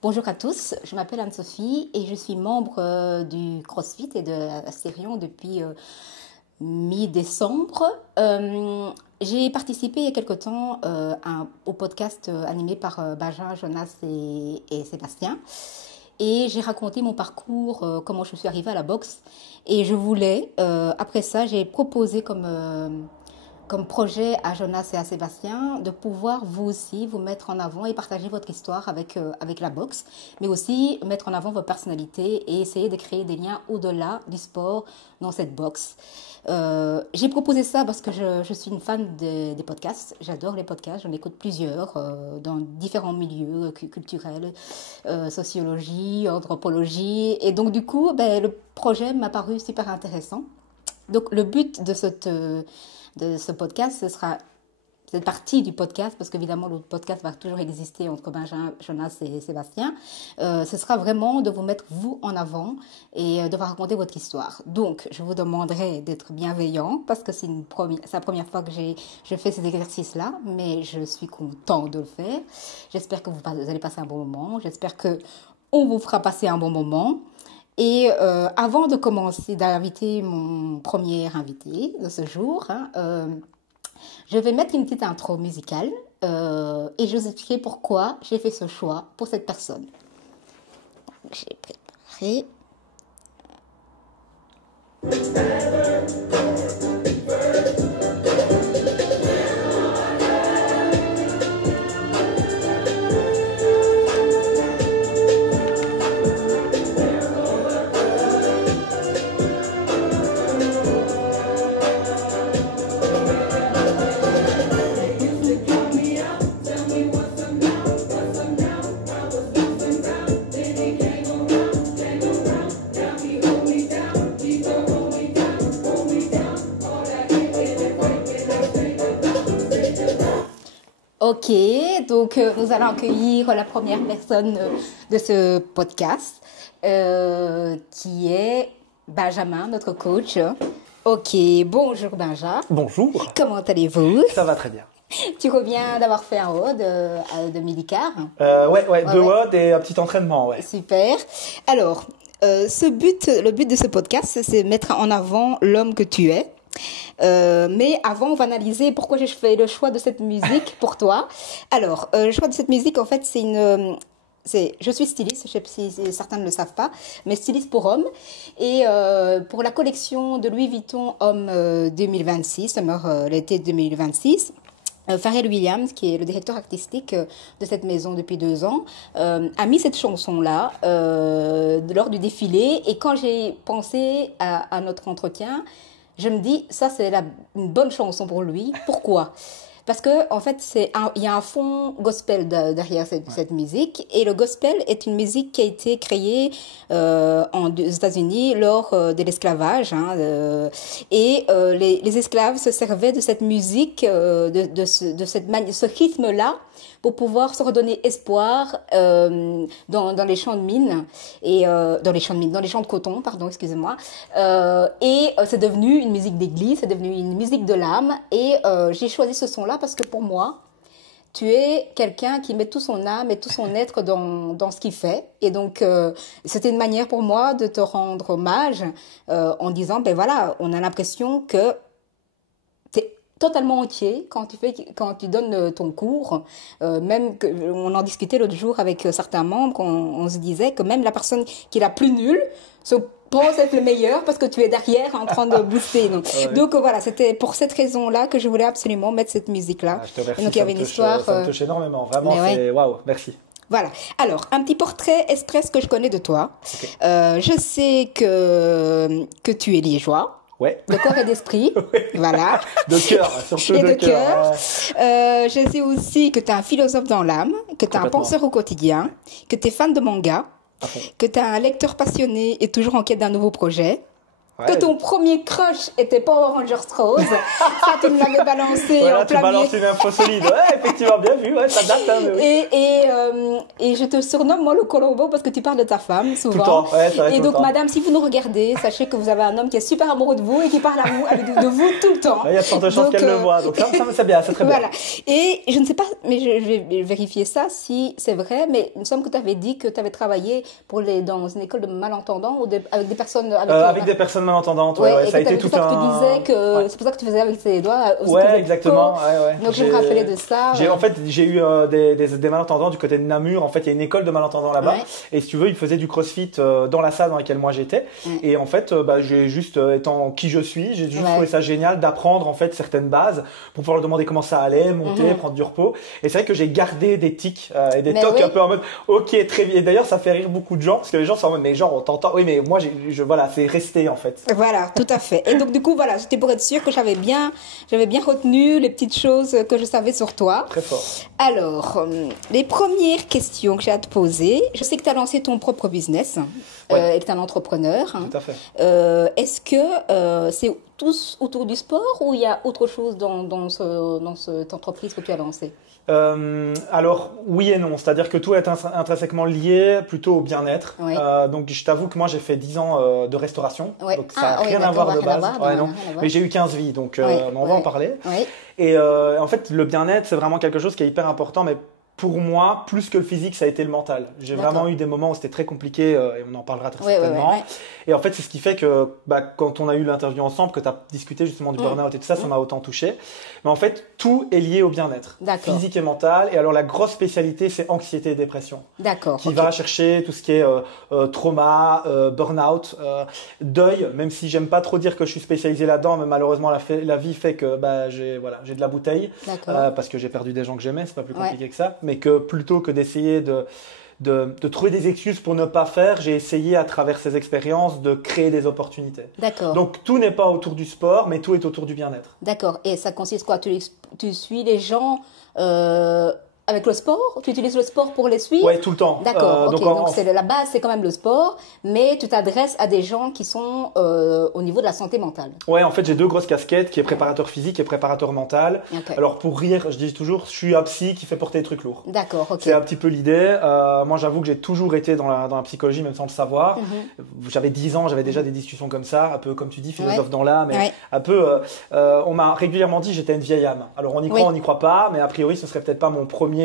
Bonjour à tous, je m'appelle Anne-Sophie et je suis membre du CrossFit et de Astérion depuis mi-décembre. J'ai participé il y a quelque temps au podcast animé par Benjamin, Jonas et Sébastien. Et j'ai raconté mon parcours, comment je suis arrivée à la boxe. Et je voulais, après ça, j'ai proposé comme projet à Jonas et à Sébastien de pouvoir vous aussi vous mettre en avant et partager votre histoire avec la boxe, mais aussi mettre en avant votre personnalité et essayer de créer des liens au-delà du sport dans cette boxe. J'ai proposé ça parce que je suis une fan des podcasts. J'adore les podcasts, j'en écoute plusieurs dans différents milieux culturels, sociologie, anthropologie. Et donc du coup, le projet m'a paru super intéressant. Donc le but de ce podcast, ce sera cette partie du podcast, parce qu'évidemment le podcast va toujours exister entre Benjamin, Jonas et Sébastien, ce sera vraiment de vous mettre vous en avant et de vous raconter votre histoire. Donc je vous demanderai d'être bienveillant, parce que c'est la première fois que je fais ces exercices-là, mais je suis contente de le faire. J'espère que vous allez passer un bon moment, j'espère qu'on vous fera passer un bon moment. Et avant de commencer, d'inviter mon premier invité de ce jour, je vais mettre une petite intro musicale et je vous expliquer pourquoi j'ai fait ce choix pour cette personne. J'ai préparé. Ok, donc nous allons accueillir la première personne de ce podcast, qui est Benjamin, notre coach. Ok, bonjour Benjamin. Bonjour. Comment allez-vous? Ça va très bien. Tu reviens d'avoir fait un WOD de millicar. Ouais, 2 WOD et un petit entraînement, ouais. Super. Alors, le but de ce podcast, c'est de mettre en avant l'homme que tu es. Mais avant, on va analyser pourquoi j'ai fait le choix de cette musique pour toi. Alors, le choix de cette musique, en fait, je suis styliste, je sais pas si certains ne le savent pas, mais styliste pour hommes. Et pour la collection de Louis Vuitton Homme 2026, l'été 2026, Pharrell Williams, qui est le directeur artistique de cette maison depuis 2 ans, a mis cette chanson-là lors du défilé. Et quand j'ai pensé à notre entretien, je me dis, ça c'est une bonne chanson pour lui. Pourquoi? Parce que en fait, il y a un fond gospel derrière cette musique, et le gospel est une musique qui a été créée aux États-Unis lors de l'esclavage, et les esclaves se servaient de cette musique, ce rythme-là, pour pouvoir se redonner espoir dans les champs de mines et dans les champs de coton, pardon, excusez-moi. Et c'est devenu une musique d'église, c'est devenu une musique de l'âme. Et j'ai choisi ce son-là parce que pour moi, tu es quelqu'un qui met tout son âme et tout son être dans ce qu'il fait. Et donc, c'était une manière pour moi de te rendre hommage en disant, ben voilà, on a l'impression que totalement entier quand tu donnes ton cours, même on en discutait l'autre jour avec certains membres, on se disait que même la personne qui est la plus nulle se pense être le meilleur parce que tu es derrière en train de booster. Donc voilà, c'était pour cette raison-là que je voulais absolument mettre cette musique-là. Je te remercie. Et donc il y avait une histoire. Ça me touche énormément, vraiment. C'est waouh, merci. Voilà. Alors, un petit portrait express que je connais de toi. Okay. Je sais que tu es liégeois. Ouais. De corps et d'esprit. Oui. Voilà. De cœur, surtout et de cœur. Je sais aussi que tu es un philosophe dans l'âme, que tu es un penseur au quotidien, que tu es fan de manga, que tu es un lecteur passionné et toujours en quête d'un nouveau projet. que ton premier crush était Power Rangers Rose. Ça, tu me l'avais balancé voilà, en plein milieu. Tu balances une info solide. Ouais, effectivement, bien vu. Ouais, ça date. Hein, oui. Et je te surnomme, moi, le Colombo, parce que tu parles de ta femme, souvent. Tout le temps. Ouais, c'est vrai, et tout donc, le temps. madame, si vous nous regardez, sachez que vous avez un homme qui est super amoureux de vous et qui parle de vous tout le temps. Il y a de fortes chances qu'elle le voit. Donc, ça c'est bien, c'est très bien. Voilà. Et je ne sais pas, mais je vais vérifier ça si c'est vrai, mais il me semble que tu avais dit que tu avais travaillé dans une école de malentendants ou avec des personnes avec des personnes malentendantes, ouais, ça a été tout un... Tu disais que c'est pour ça que tu faisais avec tes doigts. Ouais, exactement. Ouais. Donc je me rappelais de ça. En fait, j'ai eu des malentendants du côté de Namur. En fait, il y a une école de malentendants là-bas. Ouais. Et si tu veux, ils faisaient du crossfit dans la salle dans laquelle moi j'étais. Ouais. Et en fait, j'ai juste, étant qui je suis, j'ai juste trouvé ça génial d'apprendre en fait certaines bases pour pouvoir leur demander comment ça allait, monter, prendre du repos. Et c'est vrai que j'ai gardé des tics et des tocs un peu en mode ok, très bien. Et d'ailleurs, ça fait rire beaucoup de gens parce que les gens sont en mode mais genre on t'entend. Oui, mais moi voilà, c'est resté en fait. Voilà, tout à fait. Et donc du coup voilà, c'était pour être sûr que j'avais bien retenu les petites choses que je savais sur toi. Très fort. Alors, les premières questions que j'ai à te poser, je sais que tu as lancé ton propre business et que tu es un entrepreneur. Tout à fait. Est-ce que c'est tous autour du sport ou il y a autre chose dans cette entreprise que tu as lancée? Alors oui et non, c'est-à-dire que tout est intrinsèquement lié plutôt au bien-être. Oui. Donc je t'avoue que moi j'ai fait 10 ans de restauration, donc ça n'a rien à voir de base. Mais j'ai eu 15 vies, donc on va en parler. Oui. Et en fait le bien-être c'est vraiment quelque chose qui est hyper important, mais pour moi, plus que le physique, ça a été le mental. J'ai vraiment eu des moments où c'était très compliqué et on en parlera très certainement. Et en fait, c'est ce qui fait que quand on a eu l'interview ensemble, que tu as discuté justement du burn-out et tout ça, ça m'a autant touché. Mais en fait, tout est lié au bien-être, physique et mental. Et alors, la grosse spécialité, c'est anxiété et dépression. D'accord. Qui va chercher tout ce qui est trauma, burn-out, deuil, même si j'aime pas trop dire que je suis spécialisé là-dedans, mais malheureusement, la vie fait que j'ai de la bouteille. Parce que j'ai perdu des gens que j'aimais, c'est pas plus compliqué que ça. Mais que plutôt que d'essayer de trouver des excuses pour ne pas faire, j'ai essayé à travers ces expériences de créer des opportunités. D'accord. Donc tout n'est pas autour du sport, mais tout est autour du bien-être. D'accord. Et ça consiste quoi? Tu suis les gens avec le sport? Tu utilises le sport pour les suivre? Oui, tout le temps. D'accord. Donc la base, c'est quand même le sport, mais tu t'adresses à des gens qui sont au niveau de la santé mentale. Ouais, en fait, j'ai 2 grosses casquettes, qui est préparateur physique et préparateur mental. Okay. Alors pour rire, je dis toujours, je suis un psy qui fait porter des trucs lourds. D'accord. Ok. C'est un petit peu l'idée. Moi, j'avoue que j'ai toujours été dans la psychologie, même sans le savoir. J'avais 10 ans, j'avais déjà des discussions comme ça, un peu comme tu dis, philosophe dans l'âme, mais un peu. On m'a régulièrement dit j'étais une vieille âme. Alors on y croit, on n'y croit pas, mais a priori, ce serait peut-être pas mon premier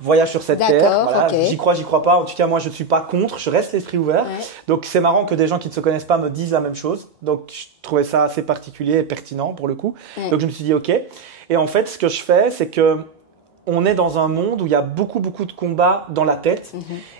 voyage sur cette terre. Voilà. Okay. J'y crois pas. En tout cas, moi, je ne suis pas contre. Je reste l'esprit ouvert. Donc, c'est marrant que des gens qui ne se connaissent pas me disent la même chose. Donc, je trouvais ça assez particulier et pertinent pour le coup. Donc, je me suis dit, OK. Et en fait, ce que je fais, c'est que on est dans un monde où il y a beaucoup de combats dans la tête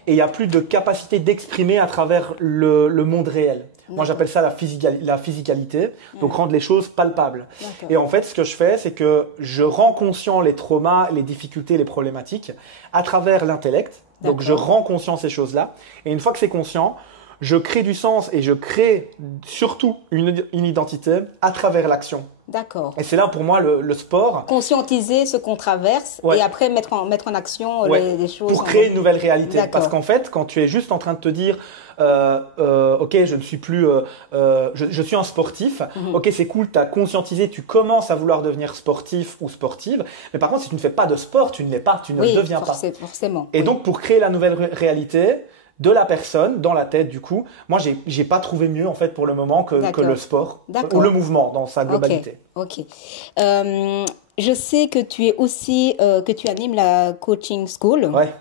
et il n'y a plus de capacité d'exprimer à travers le monde réel. Moi, j'appelle ça la physicalité, donc rendre les choses palpables. Et en fait, ce que je fais, c'est que je rends conscient les traumas, les difficultés, les problématiques à travers l'intellect. Donc, je rends conscient ces choses-là. Et une fois que c'est conscient, je crée du sens et je crée surtout une identité à travers l'action. D'accord. Et c'est là pour moi le sport. Conscientiser ce qu'on traverse et après mettre en action les choses. Pour créer une nouvelle réalité. Parce qu'en fait, quand tu es juste en train de te dire ok, je ne suis plus, je suis un sportif. Ok, c'est cool, tu as conscientisé, tu commences à vouloir devenir sportif ou sportive. Mais par contre, si tu ne fais pas de sport, tu ne l'es pas, tu ne deviens pas. Forcément. Et donc, pour créer la nouvelle réalité de la personne dans la tête, du coup, moi, j'ai pas trouvé mieux en fait pour le moment que le sport ou le mouvement dans sa globalité. Ok. Je sais que tu es aussi que tu animes la coaching school. Ouais.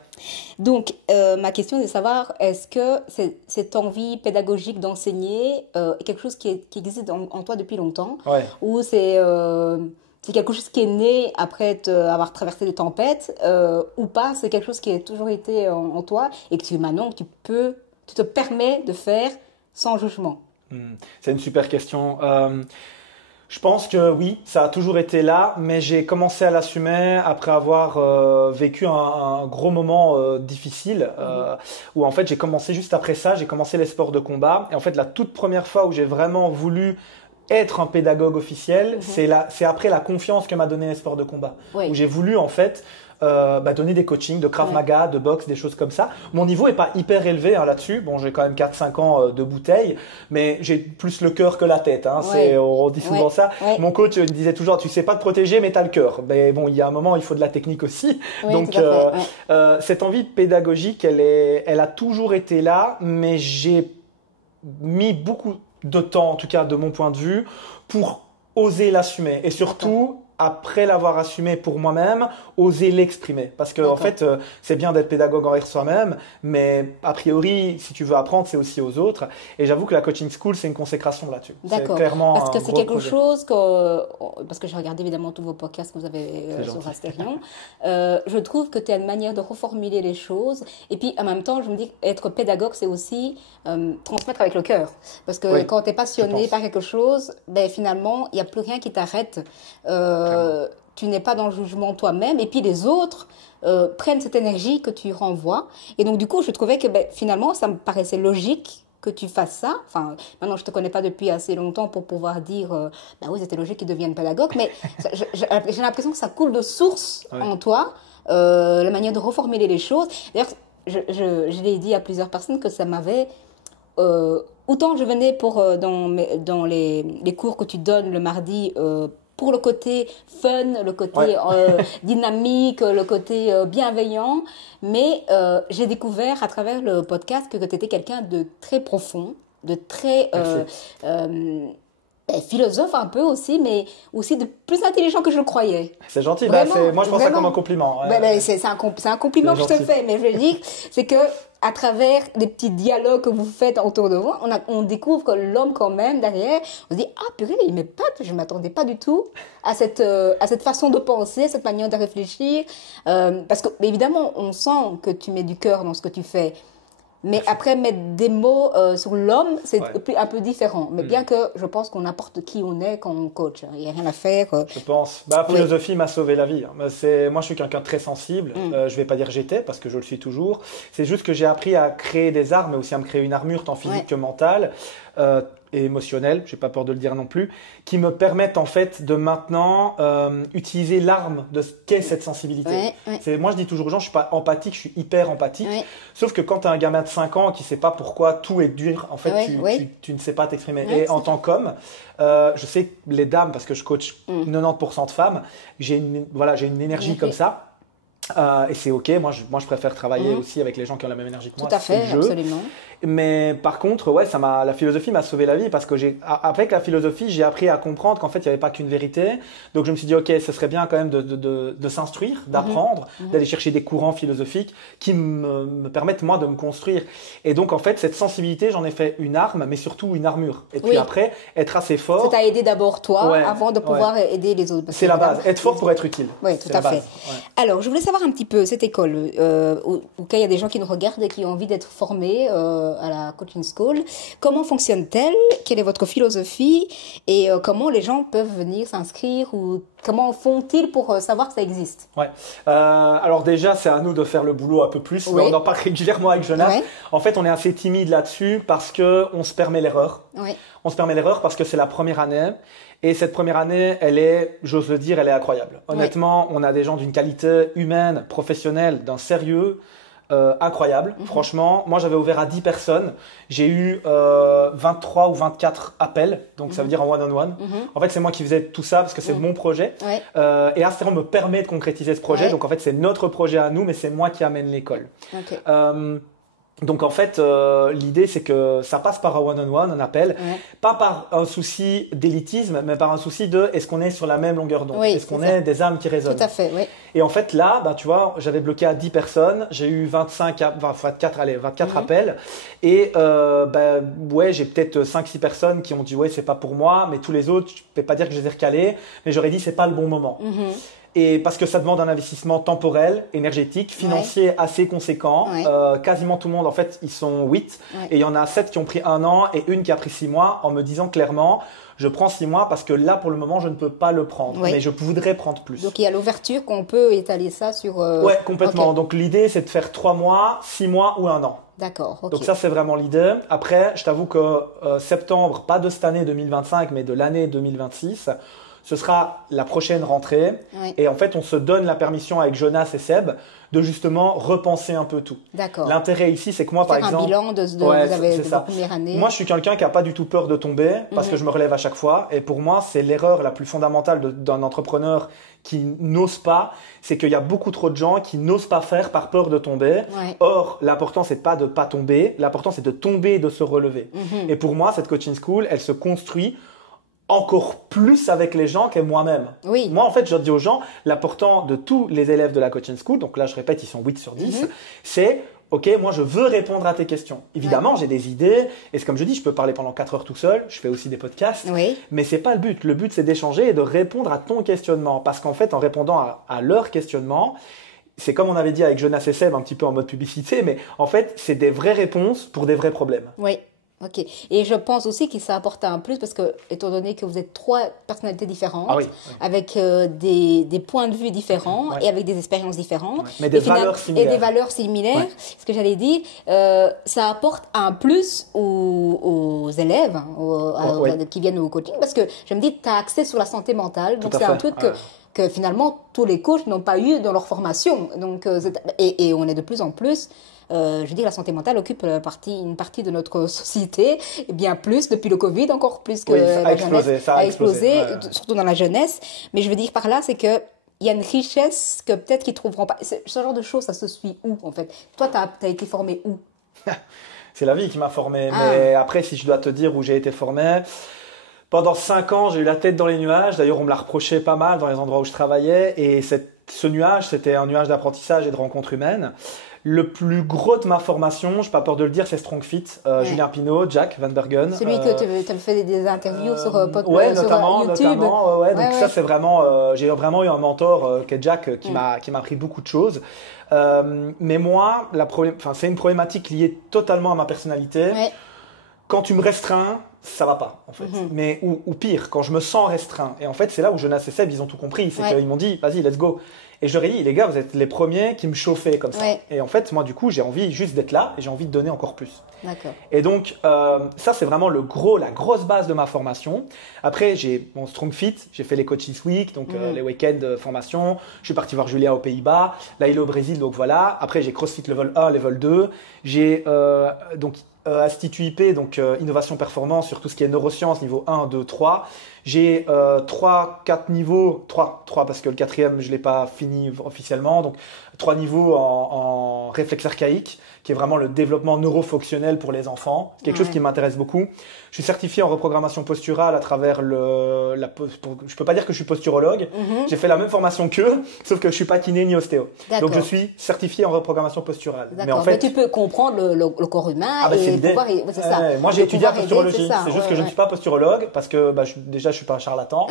Donc, ma question est de savoir, est-ce que cette envie pédagogique d'enseigner est quelque chose qui existe en toi depuis longtemps, ou c'est quelque chose qui est né après avoir traversé des tempêtes, ou pas, c'est quelque chose qui a toujours été en toi et que maintenant tu te permets de faire sans jugement? C'est une super question. Je pense que oui, ça a toujours été là, mais j'ai commencé à l'assumer après avoir vécu un gros moment difficile où en fait j'ai commencé juste après ça, j'ai commencé les sports de combat et en fait la toute première fois où j'ai vraiment voulu être un pédagogue officiel, c'est après la confiance que m'a donné les sports de combat. Où j'ai voulu en fait donner des coachings de Krav Maga, de boxe, des choses comme ça. Mon niveau est pas hyper élevé là-dessus. Bon, j'ai quand même 4-5 ans de bouteille, mais j'ai plus le cœur que la tête. On dit souvent ça. Mon coach me disait toujours, tu sais pas te protéger, mais t'as le cœur. Mais bon, il y a un moment, il faut de la technique aussi. Donc, cette envie pédagogique, elle a toujours été là, mais j'ai mis beaucoup de temps, en tout cas de mon point de vue, pour oser l'assumer. Et surtout, après l'avoir assumé pour moi-même, oser l'exprimer. Parce que en fait, c'est bien d'être pédagogue envers soi-même, mais a priori, si tu veux apprendre, c'est aussi aux autres. Et j'avoue que la coaching school, c'est une consécration là-dessus. D'accord. Parce que c'est quelque chose parce que j'ai regardé évidemment tous vos podcasts que vous avez sur Astérion. Je trouve que tu as une manière de reformuler les choses. Et puis, en même temps, je me dis être pédagogue, c'est aussi transmettre avec le cœur. Parce que quand tu es passionné par quelque chose, finalement, il n'y a plus rien qui t'arrête. Tu n'es pas dans le jugement toi-même, et puis les autres prennent cette énergie que tu renvoies. Et donc du coup, je trouvais que finalement, ça me paraissait logique que tu fasses ça. Enfin, maintenant, je te connais pas depuis assez longtemps pour pouvoir dire, oui, c'était logique qu'ils deviennent pédagogues, mais j'ai l'impression que ça coule de source en toi, la manière de reformuler les choses. D'ailleurs, je l'ai dit à plusieurs personnes que ça m'avait... autant je venais dans les cours que tu donnes le mardi, pour le côté fun, le côté dynamique, le côté bienveillant. Mais j'ai découvert à travers le podcast que tu étais quelqu'un de très profond, de très philosophe un peu aussi, mais aussi de plus intelligent que je le croyais. C'est gentil. Moi, je prends ça comme un compliment. C'est un compliment que je te fais, mais je veux dire, c'est que à travers les petits dialogues que vous faites autour de vous, on découvre que l'homme quand même derrière, on se dit purée, je ne m'attendais pas du tout à cette façon de penser, cette manière de réfléchir, parce que évidemment on sent que tu mets du cœur dans ce que tu fais. Mais après, mettre des mots sur l'homme, c'est un peu différent. Mais bien que je pense qu'on apporte qui on est quand on coach. Il n'y a rien à faire. Je pense. La philosophie m'a sauvé la vie. Moi, je suis quelqu'un de très sensible. Je ne vais pas dire j'étais, parce que je le suis toujours. C'est juste que j'ai appris à créer des armes, mais aussi à me créer une armure, tant physique que mentale. Et émotionnelle, je n'ai pas peur de le dire non plus, qui me permettent en fait de maintenant utiliser l'arme de ce qu'est cette sensibilité. Moi, je dis toujours aux gens, je ne suis pas empathique, je suis hyper empathique. Sauf que quand tu as un gamin de 5 ans qui ne sait pas pourquoi tout est dur, en fait, tu ne sais pas t'exprimer. Et en tant qu'homme, je sais que les dames, parce que je coach 90% de femmes, j'ai une énergie comme ça. Et c'est ok, moi je préfère travailler aussi avec les gens qui ont la même énergie que moi. Tout à fait, absolument. Mais par contre, la philosophie m'a sauvé la vie parce que avec la philosophie, j'ai appris à comprendre qu'en fait, il n'y avait pas qu'une vérité. Donc je me suis dit, ok, ce serait bien quand même de s'instruire, d'apprendre, d'aller chercher des courants philosophiques qui me permettent moi de me construire. Et donc en fait, cette sensibilité, j'en ai fait une arme, mais surtout une armure. Et puis après, être assez fort. Ça t'a aidé d'abord toi, avant de pouvoir aider les autres. C'est la base, être fort pour être utile. Oui, tout à fait. Alors, je voulais savoir un petit peu cette école, au cas il y a des gens qui nous regardent et qui ont envie d'être formés à la coaching school. Comment fonctionne-t-elle? Quelle est votre philosophie? Et comment les gens peuvent venir s'inscrire ou comment font-ils pour savoir que ça existe? Alors déjà, c'est à nous de faire le boulot un peu plus. On en parle régulièrement avec Jonas. En fait, on est assez timide là-dessus parce qu'on se permet l'erreur. On se permet l'erreur parce que c'est la première année. Et cette première année, j'ose le dire, elle est incroyable. Honnêtement, on a des gens d'une qualité humaine, professionnelle, d'un sérieux incroyable. Franchement, moi j'avais ouvert à 10 personnes. J'ai eu 23 ou 24 appels. Donc ça veut dire en one-on-one. En fait, c'est moi qui faisais tout ça parce que c'est mon projet. Et Astérion me permet de concrétiser ce projet. Donc en fait, c'est notre projet à nous, mais c'est moi qui amène l'école. Donc en fait, l'idée c'est que ça passe par un one-on-one, un appel, pas par un souci d'élitisme, mais par un souci de est-ce qu'on est sur la même longueur d'onde, est-ce qu'on est des âmes qui résonnent. Tout à fait, Et en fait là, tu vois, j'avais bloqué à 10 personnes, j'ai eu 24 appels, et j'ai peut-être 5-6 personnes qui ont dit c'est pas pour moi, mais tous les autres, je peux pas dire que je les ai recalés, mais j'aurais dit c'est pas le bon moment. Et parce que ça demande un investissement temporel, énergétique, financier assez conséquent. Quasiment tout le monde, en fait, ils sont 8. Et il y en a 7 qui ont pris 1 an et une qui a pris 6 mois en me disant clairement, je prends 6 mois parce que là, pour le moment, je ne peux pas le prendre. Mais je voudrais prendre plus. Donc, il y a l'ouverture qu'on peut étaler ça sur… Ouais, complètement. Donc, l'idée, c'est de faire 3 mois, 6 mois ou 1 an. D'accord. Okay. Donc ça, c'est vraiment l'idée. Après, je t'avoue que septembre, pas de cette année 2025, mais de l'année 2026, ce sera la prochaine rentrée. Et en fait, on se donne la permission avec Jonas et Seb de justement repenser un peu tout. D'accord. L'intérêt ici, c'est que moi, par exemple… un bilan de la première année. Moi, je suis quelqu'un qui n'a pas du tout peur de tomber parce que je me relève à chaque fois. Et pour moi, c'est l'erreur la plus fondamentale d'un entrepreneur qui n'ose pas. C'est qu'il y a beaucoup trop de gens qui n'osent pas faire par peur de tomber. Or, l'important, c'est pas de pas tomber. L'important, c'est de tomber et de se relever. Et pour moi, cette coaching school, elle se construit encore plus avec les gens que moi-même. Moi, en fait, je dis aux gens, l'important de tous les élèves de la coaching school, donc là, je répète, ils sont 8 sur 10, c'est, OK, moi, je veux répondre à tes questions. Évidemment, j'ai des idées, et c'est comme je dis, je peux parler pendant 4 heures tout seul, je fais aussi des podcasts, mais c'est pas le but. Le but, c'est d'échanger et de répondre à ton questionnement, parce qu'en fait, en répondant à leur questionnement, c'est comme on avait dit avec Jonas et Seb, un petit peu en mode publicité, mais en fait, c'est des vraies réponses pour des vrais problèmes. Ok. Et je pense aussi que ça apporte un plus parce que, étant donné que vous êtes 3 personnalités différentes, avec des points de vue différents et avec des expériences différentes, mais des valeurs similaires. Et des valeurs similaires, ce que j'allais dire, ça apporte un plus aux élèves qui viennent au coaching parce que je me dis, tu as accès sur la santé mentale, donc c'est un truc que finalement tous les coachs n'ont pas eu dans leur formation. Donc, et on est de plus en plus. Je dis que la santé mentale occupe une partie de notre société, et bien plus depuis le Covid, encore plus que la jeunesse a explosé, surtout dans la jeunesse. Mais je veux dire par là, c'est que il y a une richesse que peut-être qu'ils trouveront pas. Ce genre de choses, ça se suit où en fait? Toi, t'as été formé où? C'est la vie qui m'a formé. Mais après, si je dois te dire où j'ai été formé, pendant 5 ans, j'ai eu la tête dans les nuages. D'ailleurs, on me l'a reproché pas mal dans les endroits où je travaillais. Et ce nuage, c'était un nuage d'apprentissage et de rencontres humaines. Le plus gros de ma formation, je n'ai pas peur de le dire, c'est Strongfit. Julien Pinault, Jack Van Bergen. Celui que tu as fait des interviews sur YouTube. Notamment. Donc ça, c'est vraiment… j'ai vraiment eu un mentor qui est Jack, qui m'a appris beaucoup de choses. Mais moi, c'est une problématique liée totalement à ma personnalité. Quand tu me restreins, ça va pas en fait. Mais ou pire, quand je me sens restreint. Et en fait, c'est là où Jonas et Seb, ils ont tout compris. C'est qu'ils m'ont dit, vas-y, let's go. Et je leur ai dit, les gars, vous êtes les premiers qui me chauffaient comme ça. Et en fait, moi, du coup, j'ai envie juste d'être là et j'ai envie de donner encore plus. Et donc, ça, c'est vraiment la grosse base de ma formation. Après, j'ai mon Strong Fit, j'ai fait les Coaches Week, donc les week-ends de formation. Je suis parti voir Julia aux Pays-Bas. Là, il est au Brésil, donc voilà. Après, j'ai CrossFit Level 1, Level 2. J'ai Institut IP, donc innovation performance sur tout ce qui est neurosciences, niveau 1, 2, 3. J'ai 3, 4 niveaux, 3 parce que le 4e, je ne l'ai pas fini officiellement. Donc 3 niveaux en réflexe archaïque, qui est vraiment le développement neurofonctionnel pour les enfants. C'est quelque chose qui m'intéresse beaucoup. Je suis certifié en reprogrammation posturale à travers je peux pas dire que je suis posturologue. J'ai fait la même formation qu'eux, sauf que je suis pas kiné ni ostéo. Donc je suis certifié en reprogrammation posturale. Mais en fait, mais tu peux comprendre le corps humain et pouvoir… c'est ça. Moi, j'ai étudié la posturologie. C'est juste que je ne suis pas posturologue parce que déjà, je suis pas un charlatan.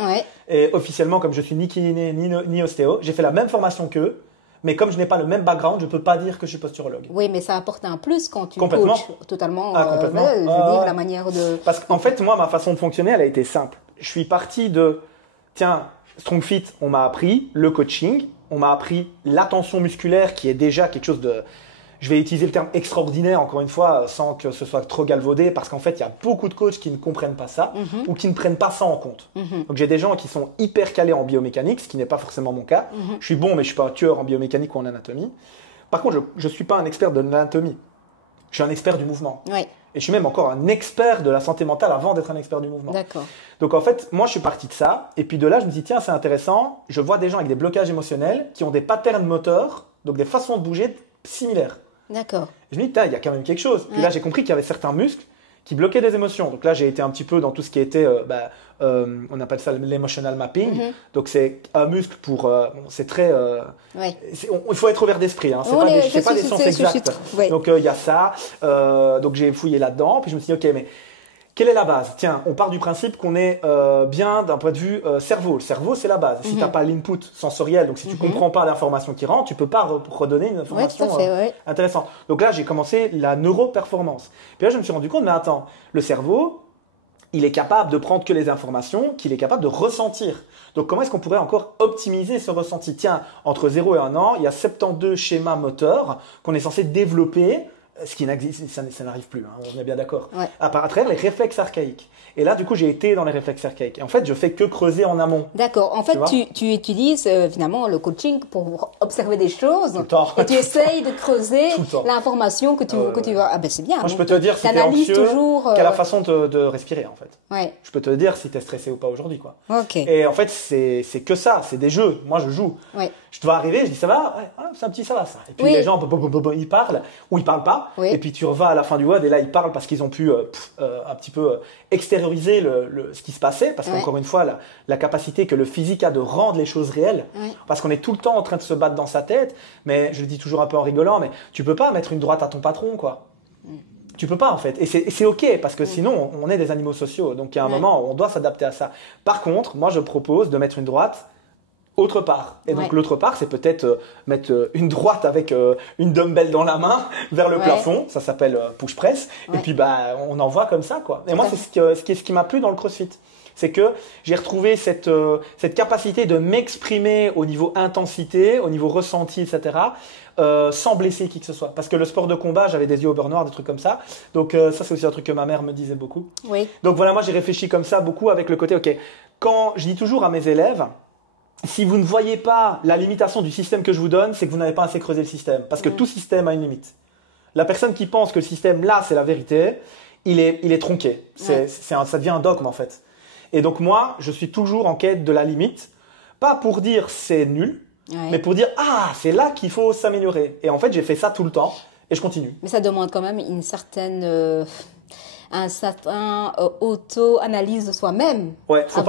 Et officiellement, comme je suis ni kiné ni ostéo, j'ai fait la même formation qu'eux. Mais comme je n'ai pas le même background, je ne peux pas dire que je suis posturologue. Oui, mais ça apporte un plus quand tu coaches totalement. Complètement. Je veux dire, la manière de… Parce qu'en fait, moi, ma façon de fonctionner, elle a été simple. Je suis parti de, tiens, StrongFit, on m'a appris le coaching, on m'a appris l'attention musculaire qui est déjà quelque chose de… Je vais utiliser le terme extraordinaire, encore une fois, sans que ce soit trop galvaudé, parce qu'en fait, il y a beaucoup de coachs qui ne comprennent pas ça ou qui ne prennent pas ça en compte. Donc, j'ai des gens qui sont hyper calés en biomécanique, ce qui n'est pas forcément mon cas. Je suis bon, mais je ne suis pas un tueur en biomécanique ou en anatomie. Par contre, je ne suis pas un expert de l'anatomie. Je suis un expert du mouvement. Et je suis même encore un expert de la santé mentale avant d'être un expert du mouvement. Donc, en fait, moi, je suis parti de ça. Et puis de là, je me dis, tiens, c'est intéressant. Je vois des gens avec des blocages émotionnels qui ont des patterns moteurs, donc des façons de bouger similaires. Et je me dis, il y a quand même quelque chose. Puis là, j'ai compris qu'il y avait certains muscles qui bloquaient des émotions. Donc là, j'ai été un petit peu dans tout ce qui était, on appelle ça l'emotional mapping. Donc c'est un muscle pour, c'est très, il faut être ouvert d'esprit. C'est pas des sciences exactes. Donc il y a ça. Donc j'ai fouillé là-dedans. Puis je me suis dit, ok, mais quelle est la base? Tiens, on part du principe qu'on est bien d'un point de vue cerveau. Le cerveau, c'est la base. Si tu n'as pas l'input sensoriel, donc si tu comprends pas l'information qui rentre, tu peux pas redonner une information intéressante. Donc là, j'ai commencé la neuroperformance. Puis là, je me suis rendu compte, mais attends, le cerveau, il est capable de prendre que les informations qu'il est capable de ressentir. Donc, comment est-ce qu'on pourrait encore optimiser ce ressenti? Tiens, entre 0 et 1 an, il y a 72 schémas moteurs qu'on est censé développer, ce qui n'existe, ça n'arrive plus, hein, on est bien d'accord, à travers les réflexes archaïques. Et là, du coup, j'ai été dans les réflexes archaïques. Et en fait, je fais que creuser en amont. D'accord. En fait, tu utilises finalement le coaching pour observer des choses. Tout le temps. Et tu essayes de creuser l'information que tu vois. Ah ben c'est bien. Moi, je peux te dire si tu es anxieux, quelle est la façon de respirer, en fait. Ouais. Je peux te dire si tu es stressé ou pas aujourd'hui, quoi. Ok. Et en fait, c'est que ça. C'est des jeux. Moi, je joue. Ouais. Je dois arriver, je dis ça va, c'est un petit ça va ça. Et puis les gens, ils parlent ou ils parlent pas. Et puis tu revas à la fin du WOD et là ils parlent parce qu'ils ont pu un petit peu extérioriser ce qui se passait. Parce qu'encore une fois, la capacité que le physique a de rendre les choses réelles. Parce qu'on est tout le temps en train de se battre dans sa tête. Mais je le dis toujours un peu en rigolant, mais tu peux pas mettre une droite à ton patron, quoi. Tu peux pas en fait. Et c'est ok parce que sinon on est des animaux sociaux. Donc il y a un moment on doit s'adapter à ça. Par contre, moi je propose de mettre une droite autre part. Et donc l'autre part, c'est peut-être mettre une droite avec une dumbbell dans la main vers le plafond. Ça s'appelle push press. Et puis on envoie comme ça, quoi. Et moi, c'est ce qui m'a plu dans le CrossFit. C'est que j'ai retrouvé cette capacité de m'exprimer au niveau intensité, au niveau ressenti, etc. Sans blesser qui que ce soit. Parce que le sport de combat, j'avais des yeux au beurre noir, des trucs comme ça. Donc ça, c'est aussi un truc que ma mère me disait beaucoup. Oui. Donc voilà, moi, j'ai réfléchi comme ça beaucoup avec le côté, ok, quand je dis toujours à mes élèves, si vous ne voyez pas la limitation du système que je vous donne, c'est que vous n'avez pas assez creusé le système. Parce que tout système a une limite. La personne qui pense que le système, là, c'est la vérité, il est tronqué. Ça devient un dogme, en fait. Et donc, moi, je suis toujours en quête de la limite. Pas pour dire c'est nul, mais pour dire, c'est là qu'il faut s'améliorer. Et en fait, j'ai fait ça tout le temps et je continue. Mais ça demande quand même une certaine... un certain auto-analyse de soi-même. Ouais, faut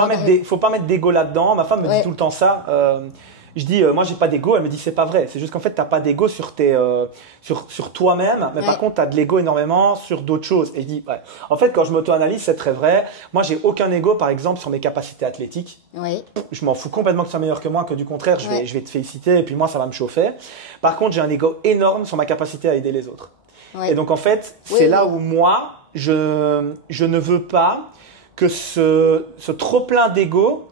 pas mettre d'ego là-dedans. Ma femme me dit tout le temps ça. Je dis, moi j'ai pas d'ego. Elle me dit c'est pas vrai. C'est juste qu'en fait t'as pas d'ego sur toi-même, mais par contre t'as de l'ego énormément sur d'autres choses. Et je dis, en fait quand je m'auto-analyse c'est très vrai. Moi j'ai aucun ego par exemple sur mes capacités athlétiques. Je m'en fous complètement que tu sois meilleur que moi, que du contraire je vais te féliciter et puis moi ça va me chauffer. Par contre j'ai un ego énorme sur ma capacité à aider les autres. Et donc en fait c'est là où moi je ne veux pas que ce trop-plein d'ego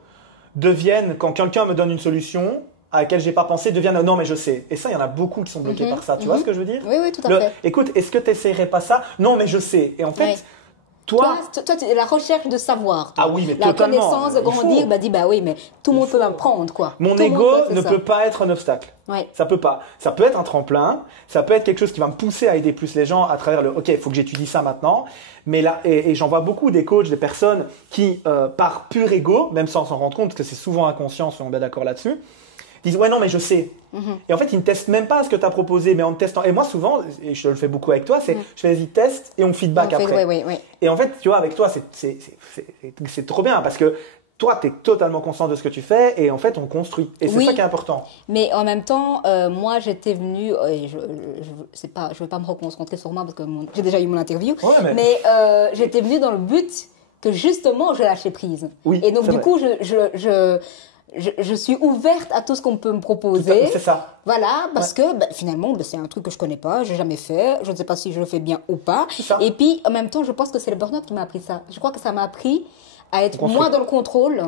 devienne, quand quelqu'un me donne une solution à laquelle j'ai pas pensé, devienne non mais je sais. Et ça, il y en a beaucoup qui sont bloqués par ça. Tu vois ce que je veux dire? Oui, tout à fait. Écoute, est-ce que tu n'essayerais pas ça? Non mais je sais. Et en fait, toi, la recherche de savoir. Ah oui, mais la totalement. Connaissance de grandir, oui, mais tout le monde peut m'apprendre, quoi. Mon ego ne peut pas être un obstacle. Ça peut pas. Ça peut être un tremplin. Ça peut être quelque chose qui va me pousser à aider plus les gens à travers ok, il faut que j'étudie ça maintenant. Mais là, et j'en vois beaucoup des coachs, des personnes qui, par pur ego, même sans s'en rendre compte, parce que c'est souvent inconscient, si on est bien d'accord là-dessus, disent ouais non mais je sais. Et en fait ils ne testent même pas ce que tu as proposé, mais en testant. Et moi souvent, et je le fais beaucoup avec toi, c'est je fais vas-y teste et on feedback après. Et en fait tu vois avec toi c'est trop bien parce que toi tu es totalement conscient de ce que tu fais et en fait on construit. Et c'est ça qui est important. Mais en même temps moi j'étais venue, et je veux pas me reconcentrer sur moi parce que j'ai déjà eu mon interview, mais j'étais venue dans le but que justement je lâchais prise. Et donc du coup je suis ouverte à tout ce qu'on peut me proposer. C'est ça. Voilà, parce que finalement, c'est un truc que je connais pas, j'ai jamais fait, je ne sais pas si je le fais bien ou pas. Et puis, en même temps, je pense que c'est le burn-out qui m'a appris ça. Je crois que ça m'a appris à être moins dans le contrôle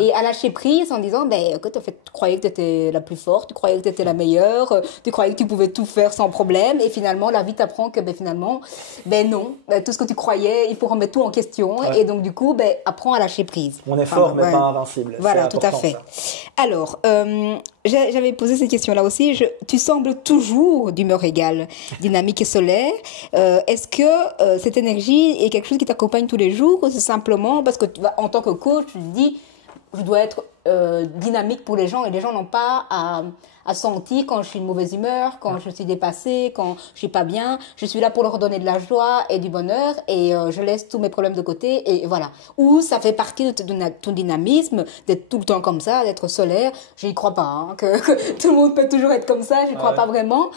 et à lâcher prise en disant, écoute, en fait, tu croyais que tu étais la plus forte, tu croyais que tu étais la meilleure, tu croyais que tu pouvais tout faire sans problème et finalement, la vie t'apprend que finalement, non, tout ce que tu croyais, il faut remettre tout en question et donc du coup, apprends à lâcher prise. On est fort, mais pas invincible. Voilà, tout à fait. Ça. Alors, j'avais posé cette question-là aussi. Tu sembles toujours d'humeur égale, dynamique et solaire. Est-ce que cette énergie est quelque chose qui t'accompagne tous les jours ou c'est simplement parce que en tant que coach, tu te dis je dois être dynamique pour les gens et les gens n'ont pas à sentir quand je suis de mauvaise humeur, quand je suis dépassée, quand je suis pas bien. Je suis là pour leur donner de la joie et du bonheur et je laisse tous mes problèmes de côté et voilà. Ou ça fait partie de ton dynamisme, d'être tout le temps comme ça, d'être solaire. Je n'y crois pas, que tout le monde peut toujours être comme ça, je n'y crois pas vraiment.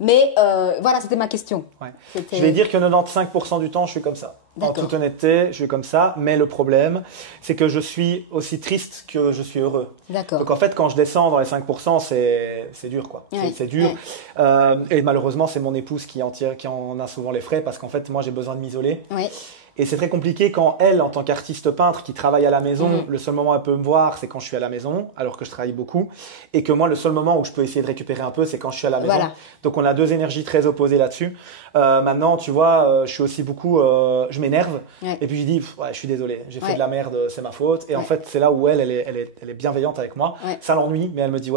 Mais voilà, c'était ma question. Je vais dire que 95% du temps, je suis comme ça. En toute honnêteté, je suis comme ça, mais le problème, c'est que je suis aussi triste que je suis heureux. D'accord. Donc en fait, quand je descends dans les 5%, c'est dur, quoi. C'est dur. Et malheureusement, c'est mon épouse qui en a souvent les frais parce qu'en fait, moi, j'ai besoin de m'isoler. Et c'est très compliqué quand elle, en tant qu'artiste peintre qui travaille à la maison, le seul moment où elle peut me voir, c'est quand je suis à la maison, alors que je travaille beaucoup. Et que moi, le seul moment où je peux essayer de récupérer un peu, c'est quand je suis à la maison. Voilà. Donc on a deux énergies très opposées là-dessus. Maintenant, tu vois, je suis aussi beaucoup, je m'énerve. Et puis je dis, je suis désolé, j'ai fait de la merde, c'est ma faute. Et en fait, c'est là où elle est bienveillante avec moi. Ça l'ennuie, mais elle me dit,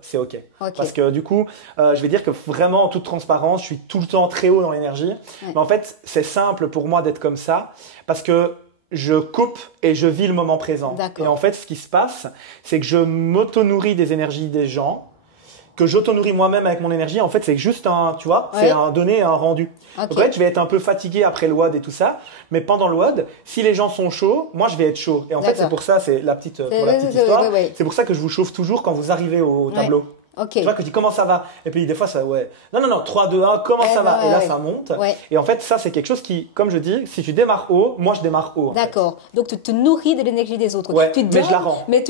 c'est OK. Parce que du coup, je vais dire que vraiment, en toute transparence, je suis tout le temps très haut dans l'énergie. Mais en fait, c'est simple pour moi d'être comme ça. Parce que je coupe et je vis le moment présent. Et en fait, ce qui se passe, c'est que je m'auto-nourris des énergies des gens, que j'auto-nourris moi-même avec mon énergie. En fait, c'est juste c'est un donné et un rendu. Donc en fait, je vais être un peu fatigué après le WOD et tout ça, mais pendant le WOD, si les gens sont chauds, moi je vais être chaud. Et en fait, c'est pour ça, c'est la petite histoire. C'est pour ça que je vous chauffe toujours quand vous arrivez au tableau. Tu vois, que je dis comment ça va. Et puis des fois, ça, non, 3, 2, 1, comment ça va. Et là, ça monte. Et en fait, ça, c'est quelque chose qui, comme je dis, si tu démarres haut, moi, je démarre haut. D'accord. Donc, tu te nourris de l'énergie des autres. Tu donnes, mais je la rends. Mais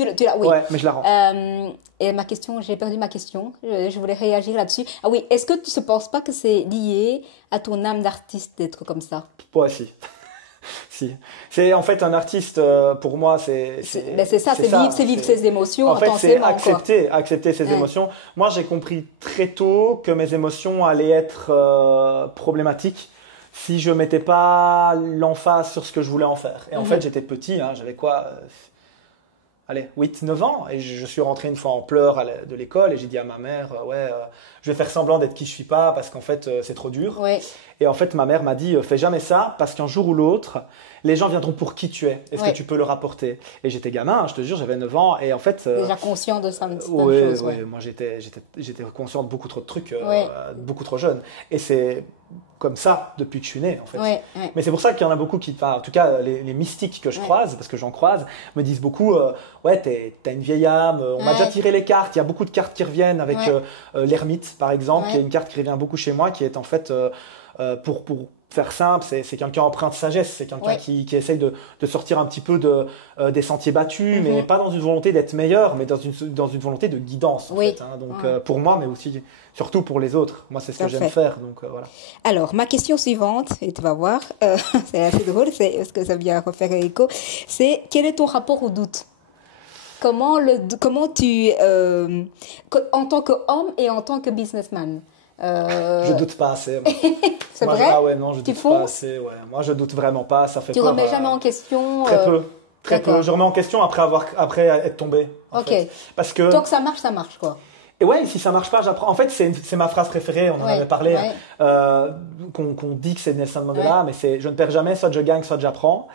mais je la rends. Et ma question, j'ai perdu ma question. Je voulais réagir là-dessus. Ah oui, est-ce que tu ne penses pas que c'est lié à ton âme d'artiste d'être comme ça? Si. Si. C'est en fait un artiste, pour moi, c'est vivre ses émotions en fait, c'est accepter ses émotions. Moi, j'ai compris très tôt que mes émotions allaient être problématiques si je mettais pas l'emphase sur ce que je voulais en faire. Et en fait, j'étais petit, j'avais 8-9 ans, et je suis rentré une fois en pleurs de l'école et j'ai dit à ma mère, je vais faire semblant d'être qui je suis pas parce qu'en fait c'est trop dur. Et en fait ma mère m'a dit, fais jamais ça parce qu'un jour ou l'autre, les gens viendront pour qui tu es. Est-ce que tu peux leur apporter? Et j'étais gamin, je te jure, j'avais 9 ans et en fait… déjà conscient de ça, Oui, moi j'étais conscient de beaucoup trop de trucs, beaucoup trop jeune. Et c'est comme ça depuis que je suis né en fait. Mais c'est pour ça qu'il y en a beaucoup qui, en tout cas les mystiques que je croise, parce que j'en croise, me disent beaucoup, t'as une vieille âme, on m'a déjà tiré les cartes, il y a beaucoup de cartes qui reviennent avec l'ermite par exemple, qui est une carte qui revient beaucoup chez moi, qui est en fait, pour faire simple, c'est quelqu'un empreint de sagesse, c'est quelqu'un qui essaye de sortir un petit peu des sentiers battus, mais pas dans une volonté d'être meilleur, mais dans une volonté de guidance en fait. Donc pour moi, mais aussi surtout pour les autres. Moi, c'est ce que j'aime faire. Donc voilà. Alors, ma question suivante, et tu vas voir, c'est assez drôle, est-ce que ça vient refaire écho, c'est quel est ton rapport au doute? Comment tu, en tant qu'homme et en tant que businessman? Je doute pas assez. C'est vrai? Ah ouais, non, je doute pas assez. Ouais. Moi, je doute vraiment pas. Ça fait tu peur. remets jamais en question? Très peu. Je remets en question après être tombé. En fait. Parce que tant que ça marche quoi. Et si ça marche pas, j'apprends. En fait, c'est ma phrase préférée. On en avait parlé. Qu'on dit que c'est Nelson Mandela, mais c'est je ne perds jamais. Soit je gagne, soit j'apprends.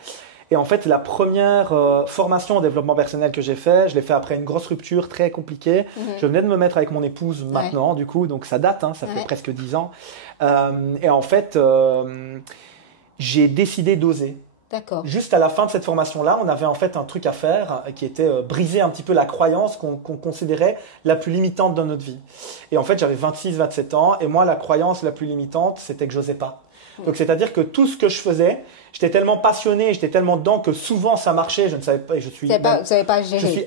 Et en fait, la première formation en développement personnel que j'ai fait, je l'ai fait après une grosse rupture très compliquée. Je venais de me mettre avec mon épouse maintenant, du coup, donc ça date, ça fait presque 10 ans. Et en fait, j'ai décidé d'oser. D'accord. Juste à la fin de cette formation-là, on avait en fait un truc à faire qui était briser un petit peu la croyance qu'on considérait la plus limitante dans notre vie. Et en fait, j'avais 26-27 ans et moi, la croyance la plus limitante, c'était que j'osais pas. Donc, c'est-à-dire que tout ce que je faisais, j'étais tellement passionné, j'étais tellement dedans que souvent ça marchait, je ne savais pas, et je suis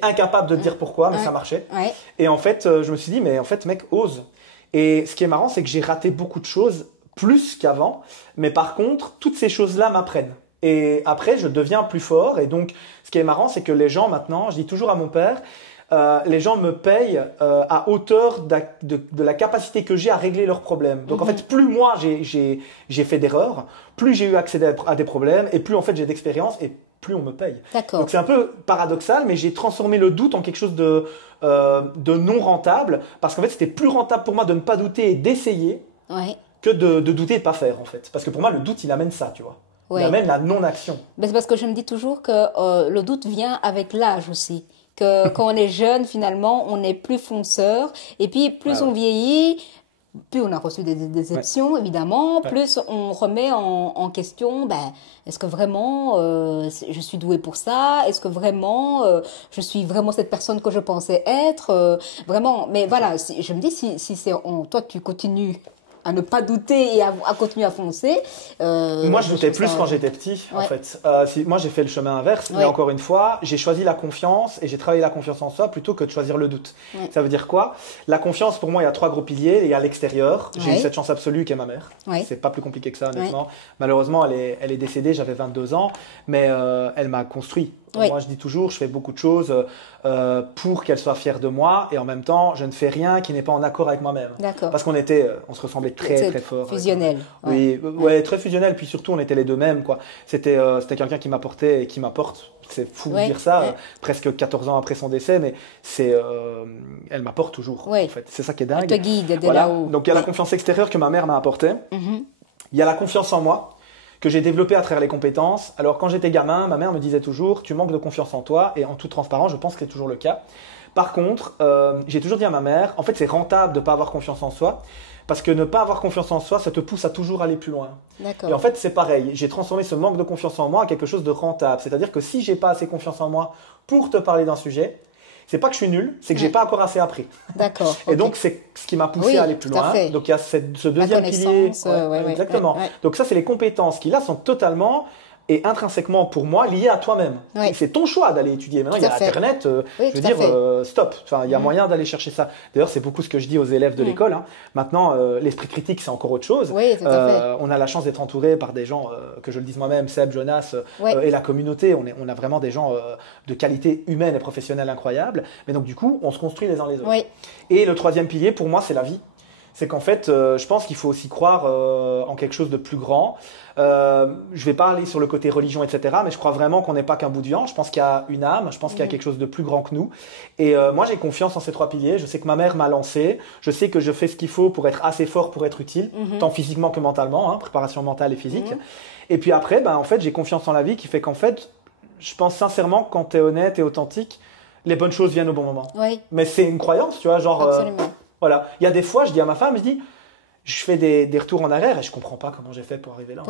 incapable de dire pourquoi, mais ça marchait. Et en fait, je me suis dit, mais en fait, mec, ose. Et ce qui est marrant, c'est que j'ai raté beaucoup de choses, plus qu'avant, mais par contre, toutes ces choses-là m'apprennent. Et après, je deviens plus fort. Et donc, ce qui est marrant, c'est que les gens maintenant, je dis toujours à mon père, les gens me payent à hauteur de la capacité que j'ai à régler leurs problèmes. Donc en fait, plus moi j'ai fait d'erreurs, plus j'ai eu accès à des problèmes, et plus en fait j'ai d'expérience, et plus on me paye. Donc c'est un peu paradoxal, mais j'ai transformé le doute en quelque chose de non rentable, parce qu'en fait c'était plus rentable pour moi de ne pas douter et d'essayer que de douter et de pas faire en fait. Parce que pour moi le doute il amène ça, tu vois. Il amène la non-action. Mais c'est parce que je me dis toujours que le doute vient avec l'âge aussi. Que quand on est jeune, finalement, on est plus fonceur. Et puis, plus on vieillit, plus on a reçu des déceptions, évidemment. Plus on remet en question, est-ce que vraiment je suis douée pour ça? Est-ce que vraiment je suis vraiment cette personne que je pensais être? Vraiment. Mais voilà, je me dis, si c'est toi, tu continues à ne pas douter et à continuer à foncer. Moi, je doutais plus quand j'étais petit, en fait. Moi, j'ai fait le chemin inverse. Mais encore une fois, j'ai choisi la confiance et j'ai travaillé la confiance en soi plutôt que de choisir le doute. Ça veut dire quoi? La confiance, pour moi, il y a 3 gros piliers. Il y a l'extérieur. J'ai eu cette chance absolue qu'est ma mère. C'est pas plus compliqué que ça, honnêtement. Malheureusement, elle est décédée, j'avais 22 ans, mais elle m'a construit. Moi, je dis toujours, je fais beaucoup de choses pour qu'elle soit fière de moi et en même temps, je ne fais rien qui n'est pas en accord avec moi-même. Parce qu'on on se ressemblait très fort. Fusionnel. Oui, très fusionnel. Puis surtout, on était les deux mêmes, quoi. C'était quelqu'un qui m'apportait et qui m'apporte. C'est fou de dire ça, presque 14 ans après son décès, mais elle m'apporte toujours, en fait. C'est ça qui est dingue. Elle te guide de là-haut. Donc, il y a la confiance extérieure que ma mère m'a apportée. Il y a la confiance en moi que j'ai développé à travers les compétences. Alors, quand j'étais gamin, ma mère me disait toujours « tu manques de confiance en toi » et en toute transparence, je pense que c'est toujours le cas. Par contre, j'ai toujours dit à ma mère, en fait, c'est rentable de ne pas avoir confiance en soi parce que ne pas avoir confiance en soi, ça te pousse à toujours aller plus loin. Et en fait, c'est pareil. J'ai transformé ce manque de confiance en moi en quelque chose de rentable. C'est-à-dire que si j'ai pas assez confiance en moi pour te parler d'un sujet, c'est pas que je suis nul, c'est que j'ai pas encore assez appris. Et donc, c'est ce qui m'a poussé à aller plus loin. Donc, il y a ce deuxième pilier. Exactement. Donc, ça, c'est les compétences qui, là, sont totalement et intrinsèquement pour moi liées à toi-même. C'est ton choix d'aller étudier. Maintenant, il y a Internet, je veux dire, stop. Enfin, il y a moyen d'aller chercher ça. D'ailleurs, c'est beaucoup ce que je dis aux élèves de l'école. Hein. Maintenant, l'esprit critique, c'est encore autre chose. On a la chance d'être entouré par des gens, que je le dise moi-même, Seb, Jonas et la communauté. On a vraiment des gens de qualité humaine et professionnelle incroyable. Mais donc, du coup, on se construit les uns les autres. Et le troisième pilier, pour moi, c'est la vie. C'est qu'en fait, je pense qu'il faut aussi croire en quelque chose de plus grand. Je vais pas aller sur le côté religion, etc. Mais je crois vraiment qu'on n'est pas qu'un bout de viande. Je pense qu'il y a une âme. Je pense qu'il y a quelque chose de plus grand que nous. Et moi, j'ai confiance en ces 3 piliers. Je sais que ma mère m'a lancé. Je sais que je fais ce qu'il faut pour être assez fort pour être utile, tant physiquement que mentalement, hein, préparation mentale et physique. Et puis après, en fait, j'ai confiance en la vie qui fait qu'en fait, je pense sincèrement que quand tu es honnête et authentique, les bonnes choses viennent au bon moment. Mais c'est une croyance, tu vois, genre. Absolument. Voilà. Il y a des fois, je dis à ma femme, je dis, je fais des retours en arrière et je comprends pas comment j'ai fait pour arriver là.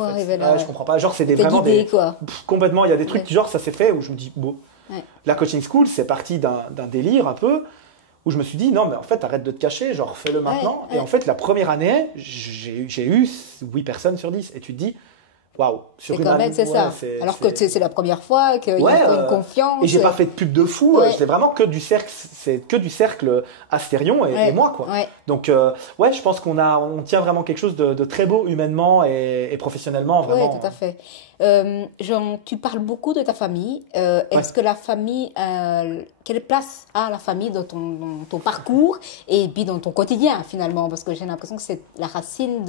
Je comprends pas. Genre, c'est vraiment guidé, quoi. Complètement. Il y a des trucs, genre, ça s'est fait où je me dis, bon. La coaching school, c'est parti d'un délire un peu où je me suis dit, non, mais en fait, arrête de te cacher, genre, fais-le maintenant. Et en fait, la première année, j'ai eu 8 personnes sur 10. Et tu te dis, waouh, sur une année, c'est ça. Alors que c'est la première fois qu'il faut une confiance. Et j'ai pas fait de pub de fou. C'est vraiment que du cercle. C'est que du cercle Astérion et moi, quoi. Donc, je pense on tient vraiment quelque chose de très beau humainement et professionnellement, vraiment. Oui, tout à fait. Tu parles beaucoup de ta famille. Est-ce que la famille, quelle place a la famille dans ton parcours et puis dans ton quotidien finalement? Parce que j'ai l'impression que c'est la racine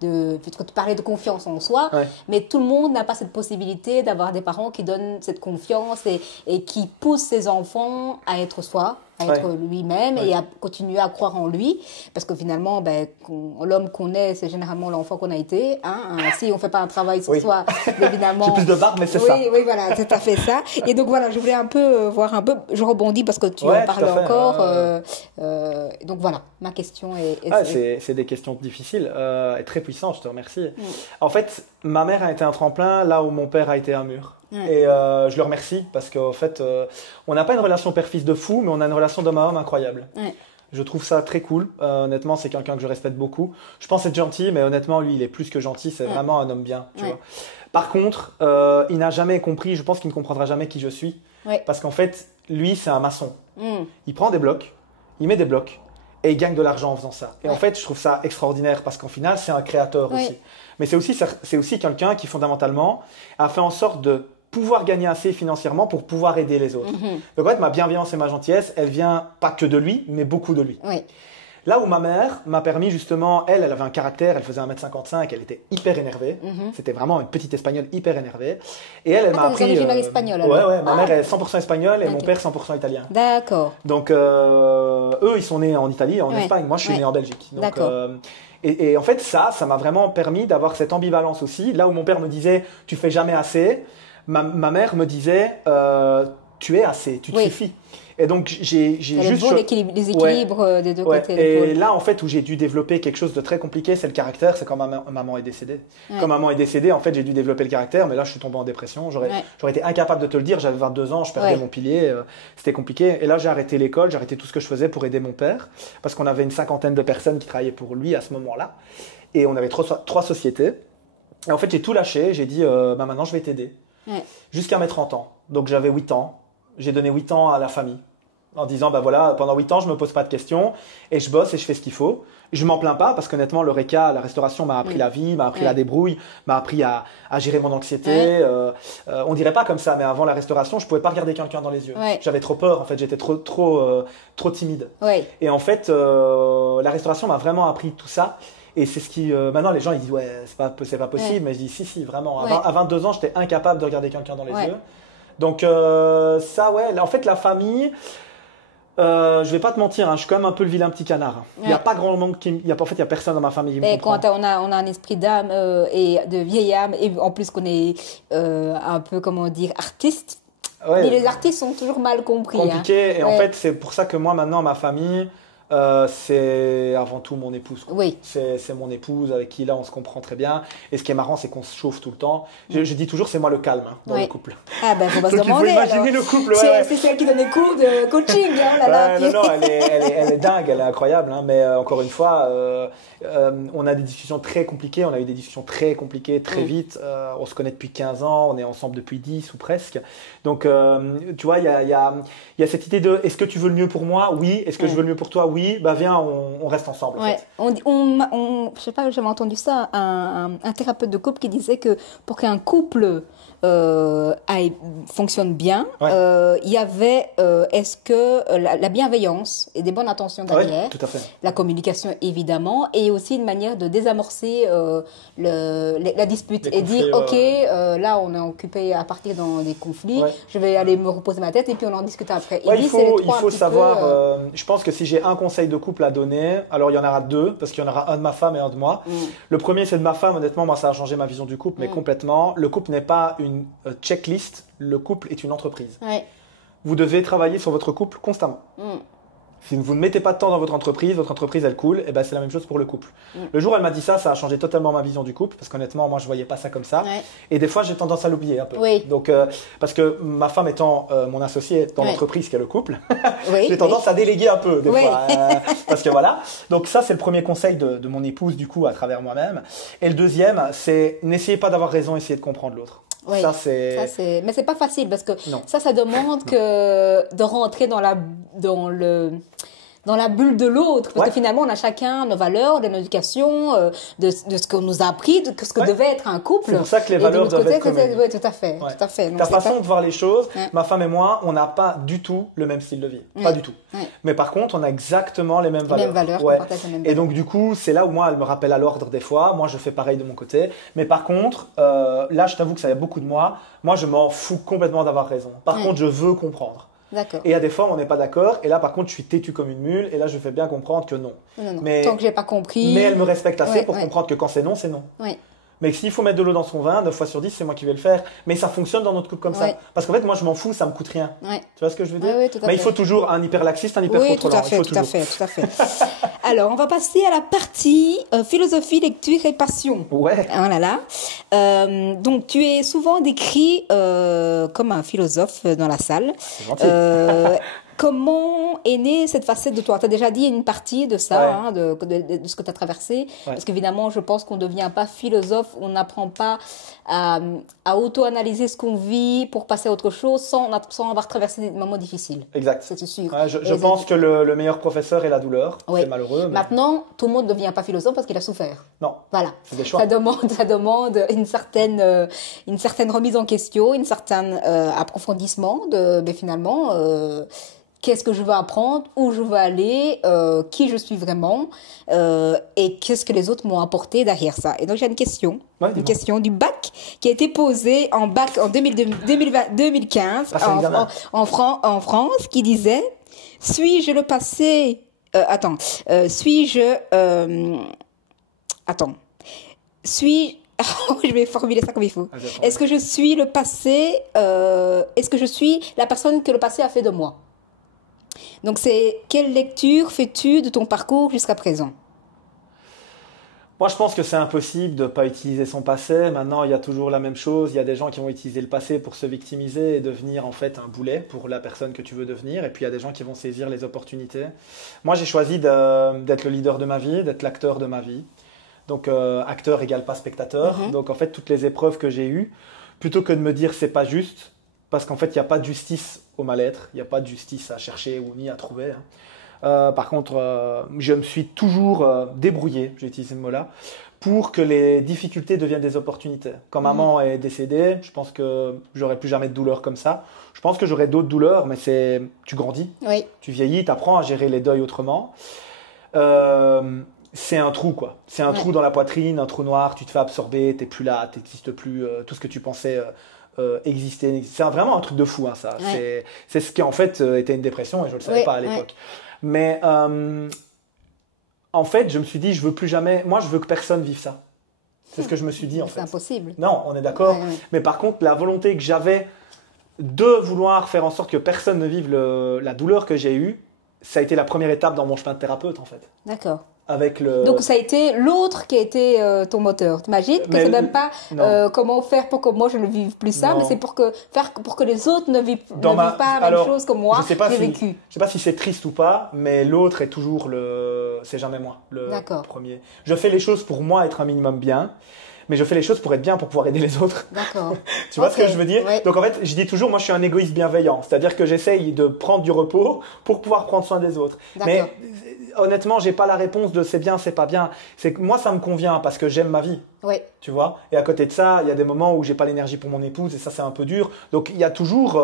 puisque tu parlais de confiance en soi, mais tout le monde n'a pas cette possibilité d'avoir des parents qui donnent cette confiance et qui poussent ses enfants à être soi, à être lui-même et à continuer à croire en lui. Parce que finalement, l'homme qu'on est, c'est généralement l'enfant qu'on a été. Hein. Si on ne fait pas un travail sur soi, évidemment. J'ai plus de barbe, mais c'est ça. Oui, voilà, c'est tout à fait ça. Et donc voilà, je voulais un peu voir un peu. Je rebondis parce que tu en parles encore. Donc voilà, ma question est. C'est des questions difficiles et très puissantes, je te remercie. En fait, ma mère a été un tremplin là où mon père a été un mur. Et je le remercie parce qu'en fait, on n'a pas une relation père-fils de fou, mais on a une relation d'homme à homme incroyable. Je trouve ça très cool. Honnêtement, c'est quelqu'un que je respecte beaucoup. Je pense être gentil, mais honnêtement, lui, il est plus que gentil. C'est vraiment un homme bien. Tu vois. Par contre, il n'a jamais compris, je pense qu'il ne comprendra jamais qui je suis. Parce qu'en fait, lui, c'est un maçon. Il prend des blocs, il met des blocs et il gagne de l'argent en faisant ça. Et en fait, je trouve ça extraordinaire parce qu'en final, c'est un créateur aussi. Mais c'est aussi quelqu'un qui, fondamentalement, a fait en sorte de pouvoir gagner assez financièrement pour pouvoir aider les autres. Donc en fait, ma bienveillance et ma gentillesse, elle vient pas que de lui, mais beaucoup de lui. Là où ma mère m'a permis justement, elle avait un caractère, elle faisait 1m55, elle était hyper énervée. C'était vraiment une petite espagnole hyper énervée. Et elle m'a appris... originaire espagnole alors. Ouais, ma mère est 100% espagnole et mon père 100% italien. D'accord. Donc eux, ils sont nés en Italie, en Espagne. Moi, je suis né en Belgique. Donc, et en fait, ça m'a vraiment permis d'avoir cette ambivalence aussi. Là où mon père me disait, tu fais jamais assez, ma mère me disait, tu es assez, tu te suffis. Et donc, j'ai juste... les équilibres des deux côtés. Et là, en fait, où j'ai dû développer quelque chose de très compliqué, c'est le caractère. C'est quand maman est décédée. Quand maman est décédée, en fait, j'ai dû développer le caractère. Mais là, je suis tombé en dépression. J'aurais été incapable de te le dire. J'avais 22 ans, je perdais mon pilier. C'était compliqué. Et là, j'ai arrêté l'école, j'ai arrêté tout ce que je faisais pour aider mon père. Parce qu'on avait une 50aine de personnes qui travaillaient pour lui à ce moment-là. Et on avait trois sociétés. Et en fait, j'ai tout lâché. J'ai dit, maintenant, je vais t'aider. Jusqu'à mes 30 ans. Donc, j'avais 8 ans. J'ai donné 8 ans à la famille. En disant, voilà, pendant 8 ans, je me pose pas de questions et je bosse et je fais ce qu'il faut. Je m'en plains pas parce qu'honnêtement, l'Eureka, la restauration m'a appris la vie, m'a appris la débrouille, m'a appris à gérer mon anxiété. On dirait pas comme ça, mais avant la restauration, je pouvais pas regarder quelqu'un dans les yeux. J'avais trop peur, en fait, j'étais trop timide. Et en fait, la restauration m'a vraiment appris tout ça. Et c'est ce qui, maintenant, les gens, ils disent, c'est pas possible, mais je dis, si, vraiment. À 22 ans, j'étais incapable de regarder quelqu'un dans les yeux. Donc, ça, en fait, la famille, je vais pas te mentir, je suis quand même un peu le vilain petit canard. Il n'y a pas grand monde en fait, il y a personne dans ma famille qui me comprend. Quand on a un esprit d'âme et de vieille âme, et en plus qu'on est un peu, comment dire, artiste, mais les artistes sont toujours mal compris. Compliqué, et en fait, c'est pour ça que moi, maintenant, ma famille, c'est avant tout mon épouse. C'est mon épouse avec qui là on se comprend très bien. Et ce qui est marrant, c'est qu'on se chauffe tout le temps. Je dis toujours, c'est moi le calme dans le couple. Ah ben, faut pas se demander. Donc il faut imaginer le couple. C'est celle qui donne des cours de coaching. Non, elle est dingue, elle est incroyable. Mais encore une fois, on a des discussions très compliquées. On a eu des discussions très compliquées très vite. On se connaît depuis 15 ans. On est ensemble depuis 10 ou presque. Donc, tu vois, il y a cette idée de est-ce que tu veux le mieux pour moi? Oui. Est-ce que je veux le mieux pour toi? Oui. Viens, on reste ensemble. En fait. Je sais pas, j'avais entendu ça, un thérapeute de couple qui disait que pour qu'un couple fonctionne bien, il y avait est-ce que la bienveillance et des bonnes intentions derrière, tout à fait. La communication évidemment, et aussi une manière de désamorcer la dispute et dire ok, là on est occupé à partir dans des conflits, je vais aller me reposer ma tête et puis on en discute après. Il faut savoir, je pense que si j'ai un conseil de couple à donner, alors il y en aura deux, parce qu'il y en aura un de ma femme et un de moi. Le premier, c'est de ma femme. Honnêtement, moi, ça a changé ma vision du couple, mais complètement. Le couple n'est pas une checklist, le couple est une entreprise. Vous devez travailler sur votre couple constamment. Si vous ne mettez pas de temps dans votre entreprise elle coule, et c'est la même chose pour le couple. Le jour où elle m'a dit ça a changé totalement ma vision du couple, parce qu'honnêtement, moi, je voyais pas ça comme ça. Et des fois, j'ai tendance à l'oublier un peu. Donc, parce que ma femme étant mon associée dans l'entreprise qui est le couple, j'ai tendance à déléguer un peu, des fois. Parce que voilà. Donc ça, c'est le premier conseil de mon épouse, du coup, à travers moi-même. Et le deuxième, c'est n'essayez pas d'avoir raison, essayez de comprendre l'autre. Mais c'est pas facile parce que ça demande de rentrer dans la bulle de l'autre, parce que finalement on a chacun nos valeurs, notre éducation, de ce qu'on nous a appris, de ce que devait être un couple. C'est pour ça que les valeurs doivent être communes. Oui, tout à fait. Tout à fait. Ta façon de voir les choses, ma femme et moi, on n'a pas du tout le même style de vie, pas du tout. Mais par contre, on a exactement les mêmes valeurs. On partage les mêmes valeurs. Et donc du coup, c'est là où moi, elle me rappelle à l'ordre des fois. Moi, je fais pareil de mon côté. Mais par contre, là, je t'avoue que ça y a beaucoup de moi. Moi, je m'en fous complètement d'avoir raison. Par contre, je veux comprendre. D'accord. Et il y a des fois où on n'est pas d'accord, et là par contre je suis têtu comme une mule, et là je fais bien comprendre que non. Mais, tant que j'ai pas compris. Mais elle me respecte assez pour comprendre que quand c'est non, c'est non. Mais s'il faut mettre de l'eau dans son vin, 9 fois sur 10, c'est moi qui vais le faire. Mais ça fonctionne dans notre couple comme ça. Parce qu'en fait, moi je m'en fous, ça me coûte rien. Tu vois ce que je veux dire? Mais il faut toujours un hyperlaxiste, un hypercontrôlant. Oui, tout à fait. Alors, on va passer à la partie philosophie, lecture et passion. Donc, tu es souvent décrit comme un philosophe dans la salle. C'est gentil. Comment est née cette facette de toi? Tu as déjà dit une partie de ça, de ce que tu as traversé. Parce qu'évidemment, je pense qu'on ne devient pas philosophe, on n'apprend pas à auto-analyser ce qu'on vit pour passer à autre chose sans avoir traversé des moments difficiles. Exact. C'est sûr. Je pense que le meilleur professeur est la douleur. C'est malheureux. Mais... Maintenant, tout le monde ne devient pas philosophe parce qu'il a souffert. Non. Voilà. C'est des choix. Ça demande une certaine remise en question, un certain approfondissement mais finalement... qu'est-ce que je veux apprendre, où je veux aller, qui je suis vraiment, et qu'est-ce que les autres m'ont apporté derrière ça. Et donc j'ai une question, question du bac qui a été posée en bac en 2015 en France, qui disait suis-je le passé je vais formuler ça comme il faut. Est-ce que je suis le passé, est-ce que je suis la personne que le passé a fait de moi? Donc, quelle lecture fais-tu de ton parcours jusqu'à présent? Moi, je pense que c'est impossible de ne pas utiliser son passé. Maintenant, il y a toujours la même chose. Il y a des gens qui vont utiliser le passé pour se victimiser et devenir en fait un boulet pour la personne que tu veux devenir. Et puis, il y a des gens qui vont saisir les opportunités. Moi, j'ai choisi d'être le leader de ma vie, d'être l'acteur de ma vie. Donc, acteur égale pas spectateur. Donc, en fait, toutes les épreuves que j'ai eues, plutôt que de me dire c'est pas juste, parce qu'en fait, il n'y a pas de justice au mal-être. Il n'y a pas de justice à chercher ou ni à trouver. Par contre, je me suis toujours débrouillé, j'ai utilisé ce mot-là, pour que les difficultés deviennent des opportunités. Quand maman est décédée, je pense que j'aurai plus jamais de douleur comme ça. Je pense que j'aurai d'autres douleurs, mais tu grandis, tu vieillis, tu apprends à gérer les deuils autrement. C'est un trou, quoi. C'est un trou dans la poitrine, un trou noir, tu te fais absorber, tu n'es plus là, tu n'existes plus, tout ce que tu pensais exister. C'est vraiment un truc de fou, hein, ça. C'est ce qui en fait était une dépression et je ne le savais pas à l'époque. Mais en fait, je me suis dit, je veux plus jamais. Moi, je veux que personne vive ça. C'est ce que je me suis dit en fait. C'est impossible. Non, on est d'accord. Mais par contre, la volonté que j'avais de vouloir faire en sorte que personne ne vive la douleur que j'ai eue, ça a été la première étape dans mon chemin de thérapeute en fait. D'accord. Donc ça a été l'autre qui a été ton moteur. T'imagines que c'est même pas comment faire pour que moi je ne vive plus ça, mais c'est pour que les autres ne vivent pas la même chose que moi j'ai vécu. Je sais pas si c'est triste ou pas, mais l'autre est toujours c'est jamais moi le premier. Je fais les choses pour moi être un minimum bien. Mais je fais les choses pour être bien, pour pouvoir aider les autres. D'accord. Tu vois ce que je veux dire? Donc en fait, je dis toujours, moi je suis un égoïste bienveillant. C'est-à-dire que j'essaye de prendre du repos pour pouvoir prendre soin des autres. Mais honnêtement, j'ai pas la réponse de c'est bien, c'est pas bien. C'est que moi ça me convient parce que j'aime ma vie. Tu vois? Et à côté de ça, il y a des moments où j'ai pas l'énergie pour mon épouse et ça c'est un peu dur. Donc il y a toujours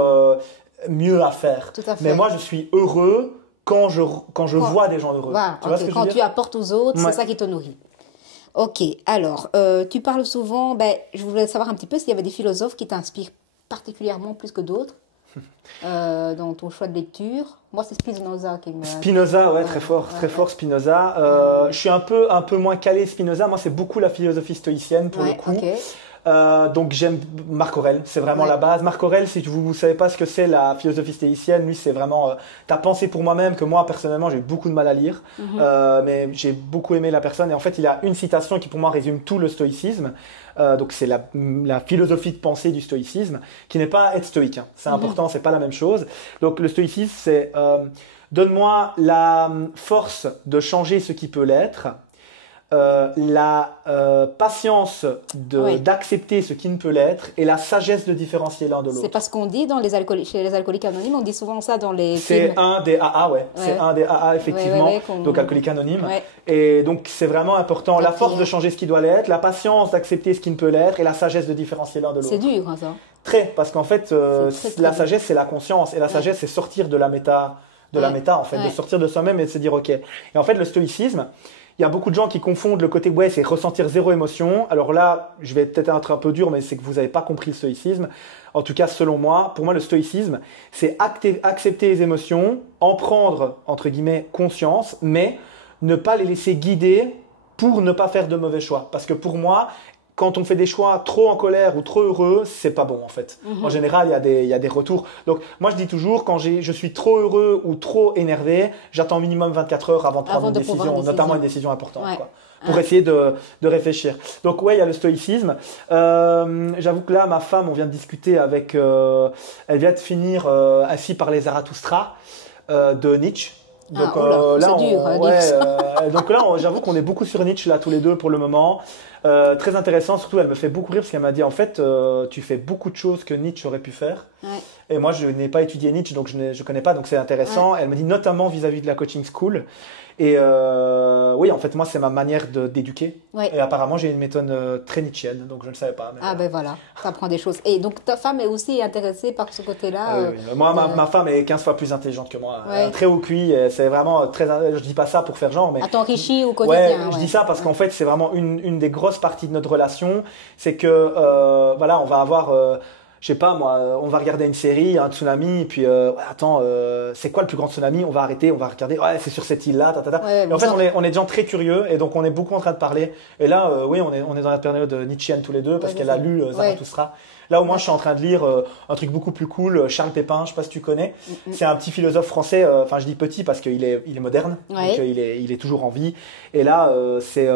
mieux à faire. Tout à fait. Mais moi je suis heureux quand je vois des gens heureux. Tu vois ce que je veux dire? Quand tu apportes aux autres, c'est ça qui te nourrit. Ok, alors, tu parles souvent, je voulais savoir un petit peu s'il y avait des philosophes qui t'inspirent particulièrement plus que d'autres dans ton choix de lecture. Moi, c'est Spinoza qui me... Spinoza, très fort Spinoza. Je suis un peu moins calé Spinoza. Moi, c'est beaucoup la philosophie stoïcienne pour le coup. Donc j'aime Marc Aurèle, c'est vraiment la base. Marc Aurèle, si vous ne savez pas ce que c'est la philosophie stoïcienne, lui c'est vraiment ta pensée pour moi-même que moi personnellement j'ai eu beaucoup de mal à lire, mais j'ai beaucoup aimé la personne et en fait il a une citation qui pour moi résume tout le stoïcisme. Donc c'est la philosophie de pensée du stoïcisme qui n'est pas être stoïque, hein. C'est important, c'est pas la même chose. Donc le stoïcisme c'est donne-moi la force de changer ce qui peut l'être. La patience d'accepter ce qui ne peut l'être et la sagesse de différencier l'un de l'autre. C'est pas ce qu'on dit chez les alcooliques anonymes, on dit souvent ça dans les films. C'est un des AA, c'est un des AA effectivement, donc alcoolique anonyme. Et donc c'est vraiment important, la force de changer ce qui doit l'être, la patience d'accepter ce qui ne peut l'être et la sagesse de différencier l'un de l'autre. C'est dur, hein, ça. Très, parce qu'en fait, la sagesse c'est la conscience et la sagesse c'est sortir de la méta, en fait, de sortir de soi-même et de se dire ok. Et en fait le stoïcisme, il y a beaucoup de gens qui confondent le côté c'est ressentir zéro émotion. Alors là, je vais peut-être être un peu dur, mais c'est que vous n'avez pas compris le stoïcisme. En tout cas, selon moi, pour moi, le stoïcisme, c'est accepter les émotions, en prendre, entre guillemets, conscience, mais ne pas les laisser guider pour ne pas faire de mauvais choix. Parce que pour moi, quand on fait des choix trop en colère ou trop heureux, c'est pas bon en fait. En général, il y a des retours. Donc moi je dis toujours, quand je suis trop heureux ou trop énervé, j'attends minimum 24 heures avant de prendre une décision, notamment une décision importante, pour essayer de réfléchir. Donc il y a le stoïcisme. J'avoue que là, ma femme, on vient de discuter avec... elle vient de finir Assis par les Zarathustra de Nietzsche. Donc c'est dur, donc là, j'avoue qu'on est beaucoup sur Nietzsche là tous les deux pour le moment. Très intéressant, surtout elle me fait beaucoup rire parce qu'elle m'a dit en fait tu fais beaucoup de choses que Nietzsche aurait pu faire. Et moi je n'ai pas étudié Nietzsche donc je ne connais pas, donc c'est intéressant. Elle me dit notamment vis-à-vis de la coaching school. Et oui, en fait moi c'est ma manière d'éduquer. Et apparemment j'ai une méthode très nietzschienne, donc je ne le savais pas. Mais voilà, tu apprends des choses. Et donc ta femme est aussi intéressée par ce côté-là. Moi ma femme est 15 fois plus intelligente que moi, très haut QI, c'est vraiment très... Je dis pas ça pour faire genre, mais... À t'enrichir au quotidien. Je dis ça parce qu'en fait c'est vraiment une des grosses parties de notre relation, c'est que on va avoir je sais pas moi, on va regarder une série, un tsunami, et puis attends, c'est quoi le plus grand tsunami? On va arrêter, on va regarder. Ouais, c'est sur cette île-là, Ouais, et en fait, on est des gens très curieux, et donc on est beaucoup en train de parler. Et là, oui, on est dans la période nietzschéenne tous les deux, parce qu'elle a lu Zarathustra. Là, au moins, je suis en train de lire un truc beaucoup plus cool, Charles Pépin, je sais pas si tu connais. C'est un petit philosophe français, enfin, je dis petit parce qu'il est moderne, donc il est toujours en vie. Et là, c'est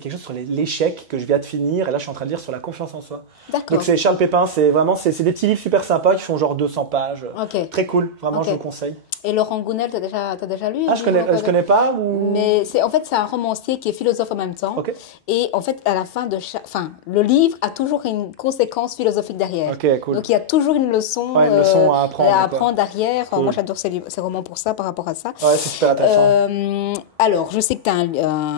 quelque chose sur l'échec que je viens de finir. Et là, je suis en train de lire sur la confiance en soi. D'accord. Donc, c'est Charles Pépin, c'est des petits livres super sympas qui font genre 200 pages. Très cool, vraiment, je vous conseille. Et Laurent Gounel, t'as déjà lu? Ah, je connais pas ou... Mais c'est un romancier qui est philosophe en même temps. Et en fait, à la fin le livre a toujours une conséquence philosophique derrière. Cool. Donc il y a toujours une leçon, à apprendre derrière. Cool. Moi, j'adore ces romans pour ça, par rapport à ça. Ouais, c'est super intéressant. Alors, je sais que tu as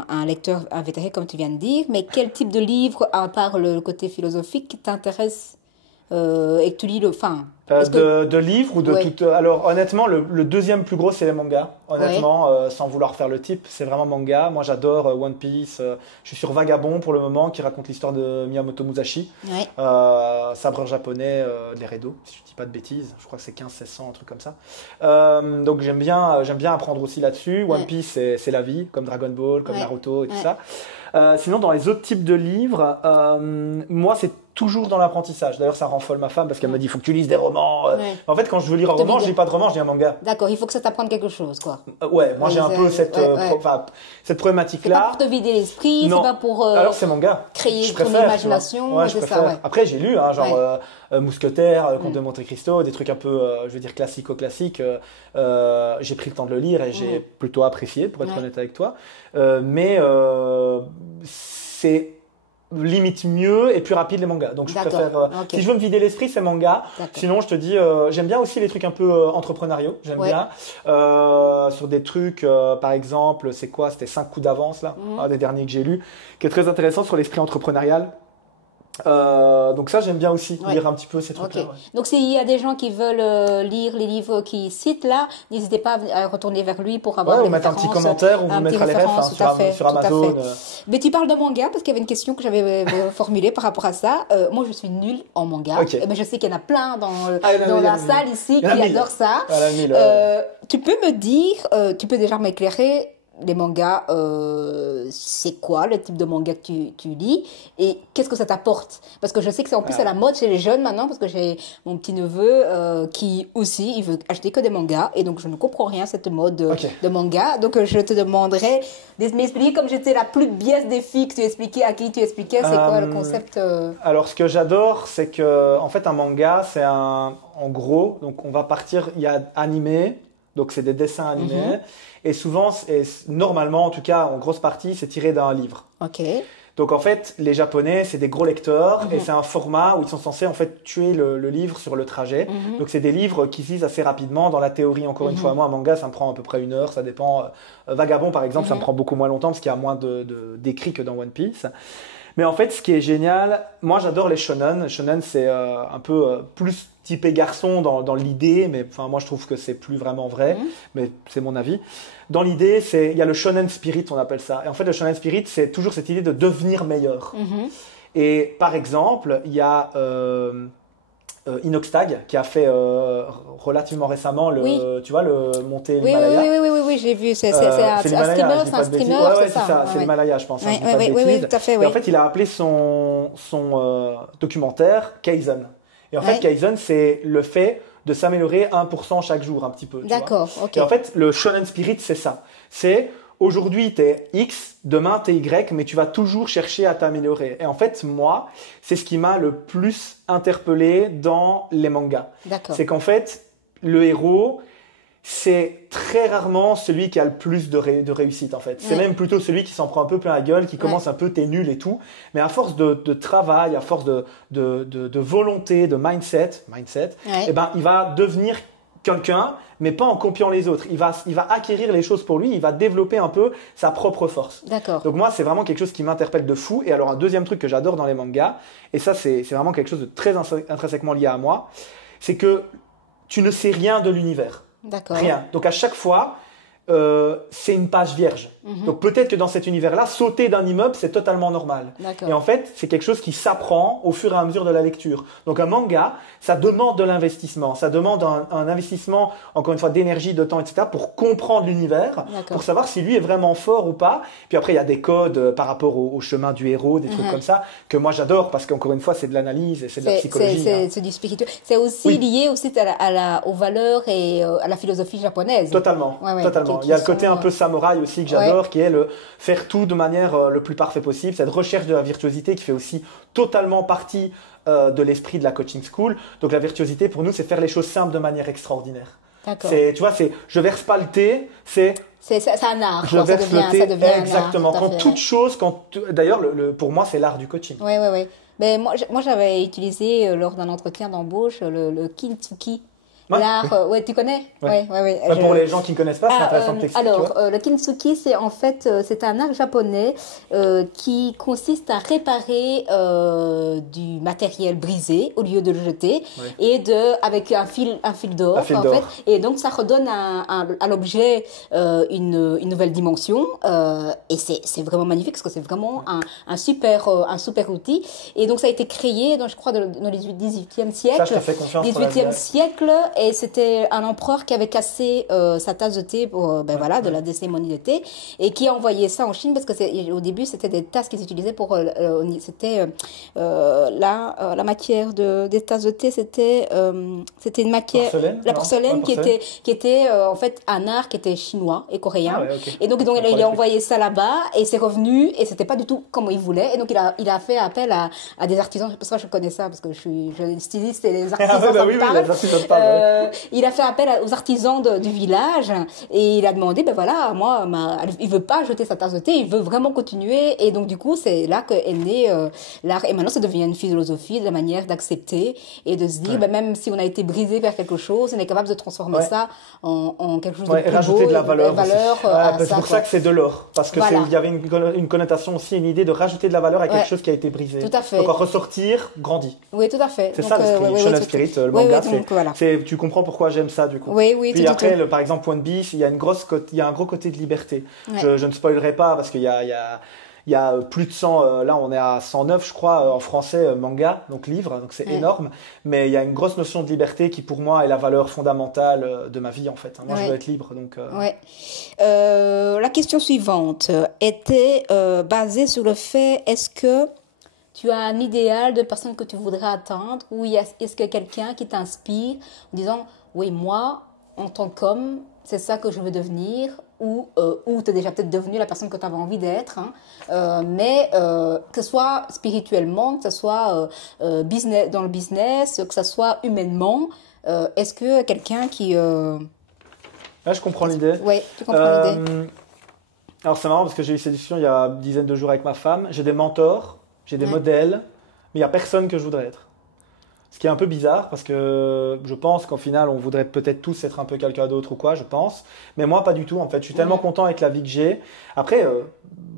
un lecteur invétéré, comme tu viens de dire, mais quel type de livre, à part le côté philosophique, t'intéresse et que tu lis de livres ou de tout. Alors honnêtement, le deuxième plus gros, c'est les mangas. Honnêtement, sans vouloir faire le type, c'est vraiment manga. Moi, j'adore One Piece. Je suis sur Vagabond pour le moment, qui raconte l'histoire de Miyamoto Musashi, sabreur japonais de l'Eredo, si je dis pas de bêtises. Je crois que c'est 1500-1600, un truc comme ça. Donc j'aime bien apprendre aussi là-dessus. One Piece, c'est la vie, comme Dragon Ball, comme Naruto et tout ça. Sinon, dans les autres types de livres, moi, c'est toujours dans l'apprentissage. D'ailleurs, ça rend folle ma femme parce qu'elle me dit il faut que tu lises des romans. En fait, quand je veux lire un roman, je lis pas de roman, je lis un manga. D'accord, il faut que ça t'apprenne quelque chose, quoi. Moi j'ai un peu cette problématique-là. C'est pas pour te vider l'esprit, c'est pas pour alors c'est manga. Créer ton imagination. C'est ça. Après, j'ai lu Mousquetaire, Comte de Monte Cristo, des trucs un peu, je veux dire, classico-classiques. J'ai pris le temps de le lire et j'ai plutôt apprécié, pour être honnête avec toi. Mais c'est limite mieux et plus rapide les mangas. Donc je préfère si je veux me vider l'esprit, c'est manga. Sinon je te dis j'aime bien aussi les trucs un peu entrepreneuriaux, j'aime bien sur des trucs par exemple, c'était 5 coups d'avance là, un des derniers que j'ai lu, qui est très intéressant sur l'esprit entrepreneurial. Donc ça j'aime bien aussi lire un petit peu ces trucs-là. Donc s'il y a des gens qui veulent lire les livres qu'il cite là, n'hésitez pas à retourner vers lui pour avoir des mettre un petit commentaire ou vous mettre les refs sur Amazon. Mais tu parles de manga parce qu'il y avait une question que j'avais formulée par rapport à ça. Moi je suis nulle en manga, mais je sais qu'il y en a plein dans la salle ici qui adorent ça. Tu peux me dire, tu peux déjà m'éclairer les mangas, c'est quoi le type de manga que tu lis et qu'est-ce que ça t'apporte? Parce que je sais que c'est en plus à la mode chez les jeunes maintenant, parce que j'ai mon petit-neveu qui aussi, il veut acheter que des mangas et donc je ne comprends rien à cette mode de manga. Donc je te demanderais de m'expliquer, comme j'étais la plus biaise des filles que tu expliquais, à qui tu expliquais, c'est quoi le concept Alors ce que j'adore, c'est que en fait un manga, c'est en gros, donc on va partir, il y a animé, donc c'est des dessins animés. Et souvent, normalement, en tout cas, en grosse partie, c'est tiré d'un livre. Donc en fait, les Japonais, c'est des gros lecteurs et c'est un format où ils sont censés en fait tuer le livre sur le trajet. Donc c'est des livres qui se lisent assez rapidement. Dans la théorie, encore une fois, moi, un manga, ça me prend à peu près 1 heure, ça dépend. Vagabond, par exemple, ça me prend beaucoup moins longtemps parce qu'il y a moins d'écrits que dans One Piece. Mais en fait, ce qui est génial, moi j'adore les shonen. Shonen, c'est un peu plus typé garçon dans l'idée, mais enfin moi je trouve que c'est plus vraiment vrai, mais c'est mon avis. Dans l'idée, il y a le shonen spirit, on appelle ça. Et en fait, le shonen spirit, c'est toujours cette idée de devenir meilleur. Et par exemple, il y a Inoxtag qui a fait relativement récemment tu vois, le monter l'Himalaya. Oui, j'ai vu. C'est un streamer, c'est ça. C'est l'Himalaya, je pense. Oui, tout à fait. Et en fait, il a appelé son documentaire Kaizen. Et en fait, Kaizen, c'est le fait de s'améliorer 1% chaque jour, un petit peu. D'accord, ok. Et en fait, le shonen spirit, c'est ça. C'est aujourd'hui, t'es X, demain, t'es Y, mais tu vas toujours chercher à t'améliorer. Et en fait, moi, c'est ce qui m'a le plus interpellé dans les mangas. D'accord. C'est qu'en fait, le héros, c'est très rarement celui qui a le plus de réussite, en fait. C'est même plutôt celui qui s'en prend un peu plein la gueule, qui commence un peu, t'es nul et tout. Mais à force de travail, à force de volonté, de mindset, eh ben, il va devenir quelqu'un, mais pas en copiant les autres. Il va acquérir les choses pour lui, il va développer un peu sa propre force. D'accord. Donc moi, c'est vraiment quelque chose qui m'interpelle de fou. Et alors, un deuxième truc que j'adore dans les mangas, et ça, c'est vraiment quelque chose de très intrinsèquement lié à moi, c'est que tu ne sais rien de l'univers. D'accord. Rien. Donc à chaque fois, c'est une page vierge. Donc peut-être que dans cet univers-là, sauter d'un immeuble, c'est totalement normal. Et en fait, c'est quelque chose qui s'apprend au fur et à mesure de la lecture. Donc un manga, ça demande de l'investissement. Ça demande un investissement, encore une fois, d'énergie, de temps, etc. pour comprendre l'univers, pour savoir si lui est vraiment fort ou pas. Puis après, il y a des codes par rapport au chemin du héros, des trucs comme ça, que moi j'adore, parce qu'encore une fois, c'est de l'analyse et c'est de la psychologie. C'est du spirituel. C'est aussi lié aussi aux valeurs et à la philosophie japonaise. Totalement, totalement. Il y a le côté un peu samouraï aussi que j'adore, qui est le faire tout de manière le plus parfait possible. Cette recherche de la virtuosité qui fait aussi totalement partie de l'esprit de la coaching school. Donc la virtuosité pour nous, c'est faire les choses simples de manière extraordinaire. Tu vois, je verse pas le thé, c'est un art. Je verse le thé, ça devient exactement. Un art, quand toute chose, d'ailleurs, pour moi, c'est l'art du coaching. Oui. Mais moi, j'avais utilisé lors d'un entretien d'embauche le kintsugi. L'art, tu connais? Ouais. Pour les gens qui ne connaissent pas, c'est intéressant que tu expliques. Alors, le kintsugi, c'est en fait, c'est un art japonais qui consiste à réparer du matériel brisé au lieu de le jeter et avec un fil d'or, en fait. Et donc, ça redonne à l'objet une nouvelle dimension. Et c'est vraiment magnifique parce que c'est vraiment un super outil. Et donc, ça a été créé, je crois, dans le 18e siècle. Ça, je te fais confiance. 18e siècle. Et c'était un empereur qui avait cassé sa tasse de thé pour de la cérémonie de thé et qui a envoyé ça en Chine parce que au début c'était des tasses qu'ils utilisaient pour la matière des tasses de thé, c'était une matière porcelaine qui était en fait un art qui était chinois et coréen. Et donc il a envoyé ça là-bas et c'est revenu et c'était pas du tout comme il voulait et donc il a fait appel à des artisans. C'est pour ça que je connais ça parce que je suis styliste et les artisans il a fait appel aux artisans du village et il a demandé, il veut pas jeter sa tasse de thé, il veut vraiment continuer et donc du coup c'est là qu'est né l'art et maintenant ça devient une philosophie de la manière d'accepter et de se dire même si on a été brisé vers quelque chose, on est capable de transformer ça en quelque chose de plus rajouter beau, de la valeur. C'est pour ça que c'est de l'or parce que il y avait une connotation aussi, une idée de rajouter de la valeur à quelque chose qui a été brisé. Tout à fait. Donc en ressortir, grandit. Oui, tout à fait. C'est ça l'esprit Shonen Spirit, le manga. Tu comprends pourquoi j'aime ça du coup. Puis après, par exemple, One Piece, il y a un gros côté de liberté. Je ne spoilerai pas parce qu'il y a plus de 100, là on est à 109 je crois en français manga, donc livre, donc c'est énorme. Mais il y a une grosse notion de liberté qui pour moi est la valeur fondamentale de ma vie en fait. Moi je veux être libre. Donc, la question suivante était basée sur le fait, est-ce que tu as un idéal de personne que tu voudrais atteindre ou est-ce que quelqu'un qui t'inspire en disant oui, moi, en tant qu'homme, c'est ça que je veux devenir ou tu es déjà peut-être devenu la personne que tu avais envie d'être, mais que ce soit spirituellement, que ce soit business, dans le business, que ce soit humainement, est-ce que quelqu'un qui... Là, je comprends l'idée. Oui, tu comprends l'idée. Alors, c'est marrant parce que j'ai eu cette discussion il y a une dizaine de jours avec ma femme. J'ai des mentors. J'ai des modèles, mais il n'y a personne que je voudrais être. Ce qui est un peu bizarre parce que je pense qu'au final, on voudrait peut-être tous être un peu quelqu'un d'autre ou quoi, je pense. Mais moi, pas du tout. En fait, je suis tellement content avec la vie que j'ai. Après,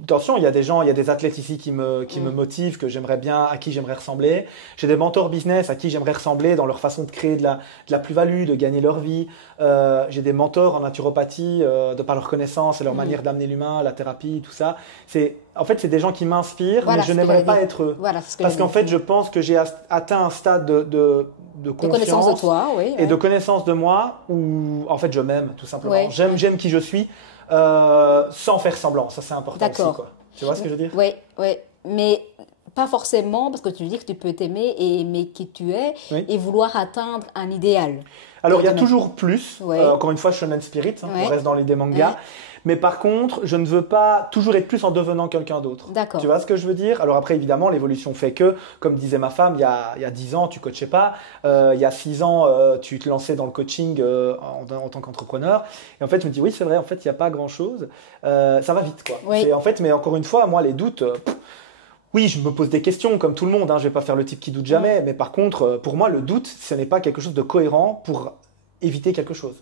attention, il y a des athlètes ici qui me motivent, que j'aimerais bien, à qui j'aimerais ressembler. J'ai des mentors business à qui j'aimerais ressembler dans leur façon de créer de la plus-value, de gagner leur vie. J'ai des mentors en naturopathie, de par leur connaissance et leur manière d'amener l'humain, la thérapie, tout ça. En fait, c'est des gens qui m'inspirent, mais je n'aimerais pas être eux. Parce qu'en fait, je pense que j'ai atteint un stade de connaissance de toi, et de connaissance de moi où, en fait, je m'aime, tout simplement. J'aime qui je suis, sans faire semblant. Ça, c'est important aussi, quoi. Tu vois ce que je veux dire? Oui. Mais pas forcément, parce que tu dis que tu peux t'aimer et aimer qui tu es et vouloir atteindre un idéal. Alors, il y a toujours plus. Encore une fois, Shonen Spirit, on reste dans l'idée manga. Mais par contre, je ne veux pas toujours être plus en devenant quelqu'un d'autre. D'accord. Tu vois ce que je veux dire? Alors après, évidemment, l'évolution fait que, comme disait ma femme, il y a 10 ans, tu coachais pas. Il y a 6 ans, tu te lançais dans le coaching en tant qu'entrepreneur. Et en fait, je me dis, oui, c'est vrai, en fait, il n'y a pas grand-chose. Ça va vite, quoi. En fait, mais encore une fois, moi, les doutes... oui, je me pose des questions comme tout le monde. Je ne vais pas faire le type qui doute jamais. Mais par contre, pour moi, le doute, ce n'est pas quelque chose de cohérent pour éviter quelque chose.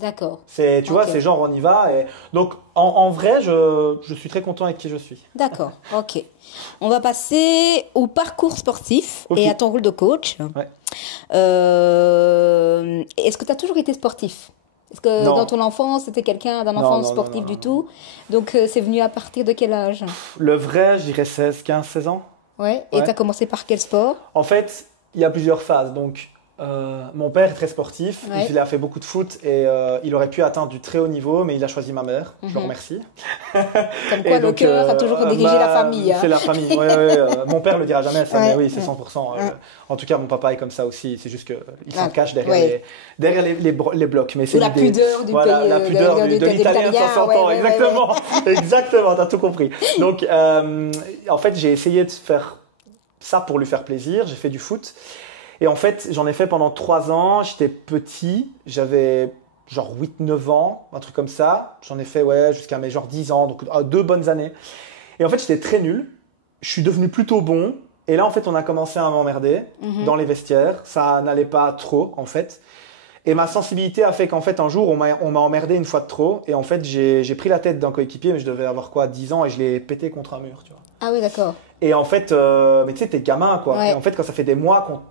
D'accord. Tu vois, c'est genre on y va. Et... Donc, en vrai, je suis très content avec qui je suis. D'accord, ok. On va passer au parcours sportif et à ton rôle de coach. Ouais. Est-ce que tu as toujours été sportif? Est-ce que Non. dans ton enfance, c'était quelqu'un d'un enfant sportif du tout? Donc, c'est venu à partir de quel âge? Le vrai, je dirais 16, 15, 16 ans. Ouais. Et tu as commencé par quel sport? En fait, il y a plusieurs phases. Donc, mon père est très sportif. Ouais. Il a fait beaucoup de foot et il aurait pu atteindre du très haut niveau, mais il a choisi ma mère. Je le remercie. Comme quoi, le cœur a toujours dirigé la famille. Hein. C'est la famille. Mon père le dira jamais, ça, mais oui, c'est 100%. En tout cas, mon papa est comme ça aussi. C'est juste qu'il s'en cache derrière les blocs. Mais c'est la pudeur du pays. La pudeur de l'italien de 60 ans. Exactement. Exactement, t'as tout compris. Donc, en fait, j'ai essayé de faire ça pour lui faire plaisir. J'ai fait du foot. Et en fait, j'en ai fait pendant 3 ans. J'étais petit. J'avais genre 8-9 ans, un truc comme ça. J'en ai fait jusqu'à mes genre 10 ans, donc 2 bonnes années. Et en fait, j'étais très nul. Je suis devenu plutôt bon. Et là, en fait, on a commencé à m'emmerder dans les vestiaires. Ça n'allait pas trop, en fait. Et ma sensibilité a fait qu'en fait, un jour, on m'a emmerdé une fois de trop. Et en fait, j'ai pris la tête d'un coéquipier, mais je devais avoir 10 ans, et je l'ai pété contre un mur, tu vois. Ah oui, d'accord. Et en fait, mais tu sais, t'es gamin, quoi. Ouais. Et en fait, quand ça fait des mois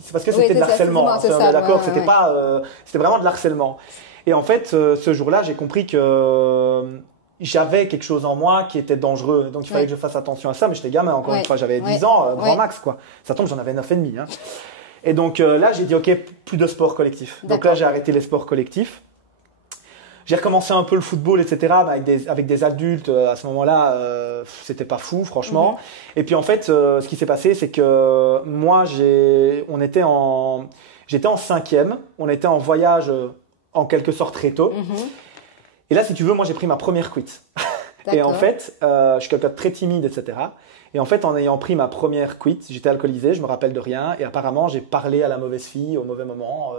c'est parce que c'était de l'harcèlement. D'accord, c'était pas, c'était vraiment de l'harcèlement. Et en fait, ce jour-là, j'ai compris que j'avais quelque chose en moi qui était dangereux. Donc, il fallait que je fasse attention à ça. Mais j'étais gamin, encore une fois. J'avais 10 ans, grand max, quoi. Ça tombe, j'en avais 9,5. Hein. Et donc, là, j'ai dit, OK, plus de sport collectif. Donc là, j'ai arrêté les sports collectifs. J'ai recommencé un peu le football, etc. Avec des adultes. À ce moment-là, c'était pas fou, franchement. Et puis en fait, ce qui s'est passé, c'est que moi, j'étais en 5e. On était en voyage, en quelque sorte, très tôt. Et là, si tu veux, moi, j'ai pris ma première cuite. Et en fait, je suis quelqu'un de très timide, etc. Et en fait, en ayant pris ma première cuite, j'étais alcoolisé, je me rappelle de rien. Et apparemment, j'ai parlé à la mauvaise fille au mauvais moment.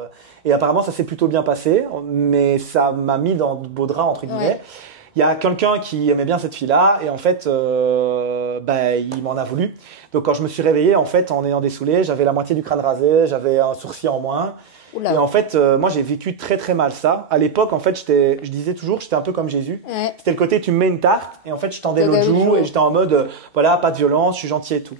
Et apparemment, ça s'est plutôt bien passé. Mais ça m'a mis dans de beaux draps, entre guillemets. Il y a quelqu'un qui aimait bien cette fille-là. Et en fait, il m'en a voulu. Donc, quand je me suis réveillé, en fait, en ayant dessoulé, j'avais la moitié du crâne rasé, j'avais un sourcil en moins. Oula. Et en fait, moi, j'ai vécu très très mal ça. À l'époque, en fait, je disais toujours, j'étais un peu comme Jésus. C'était le côté, tu me mets une tarte et en fait, je tendais l'autre joue et j'étais en mode, voilà, pas de violence, je suis gentil et tout.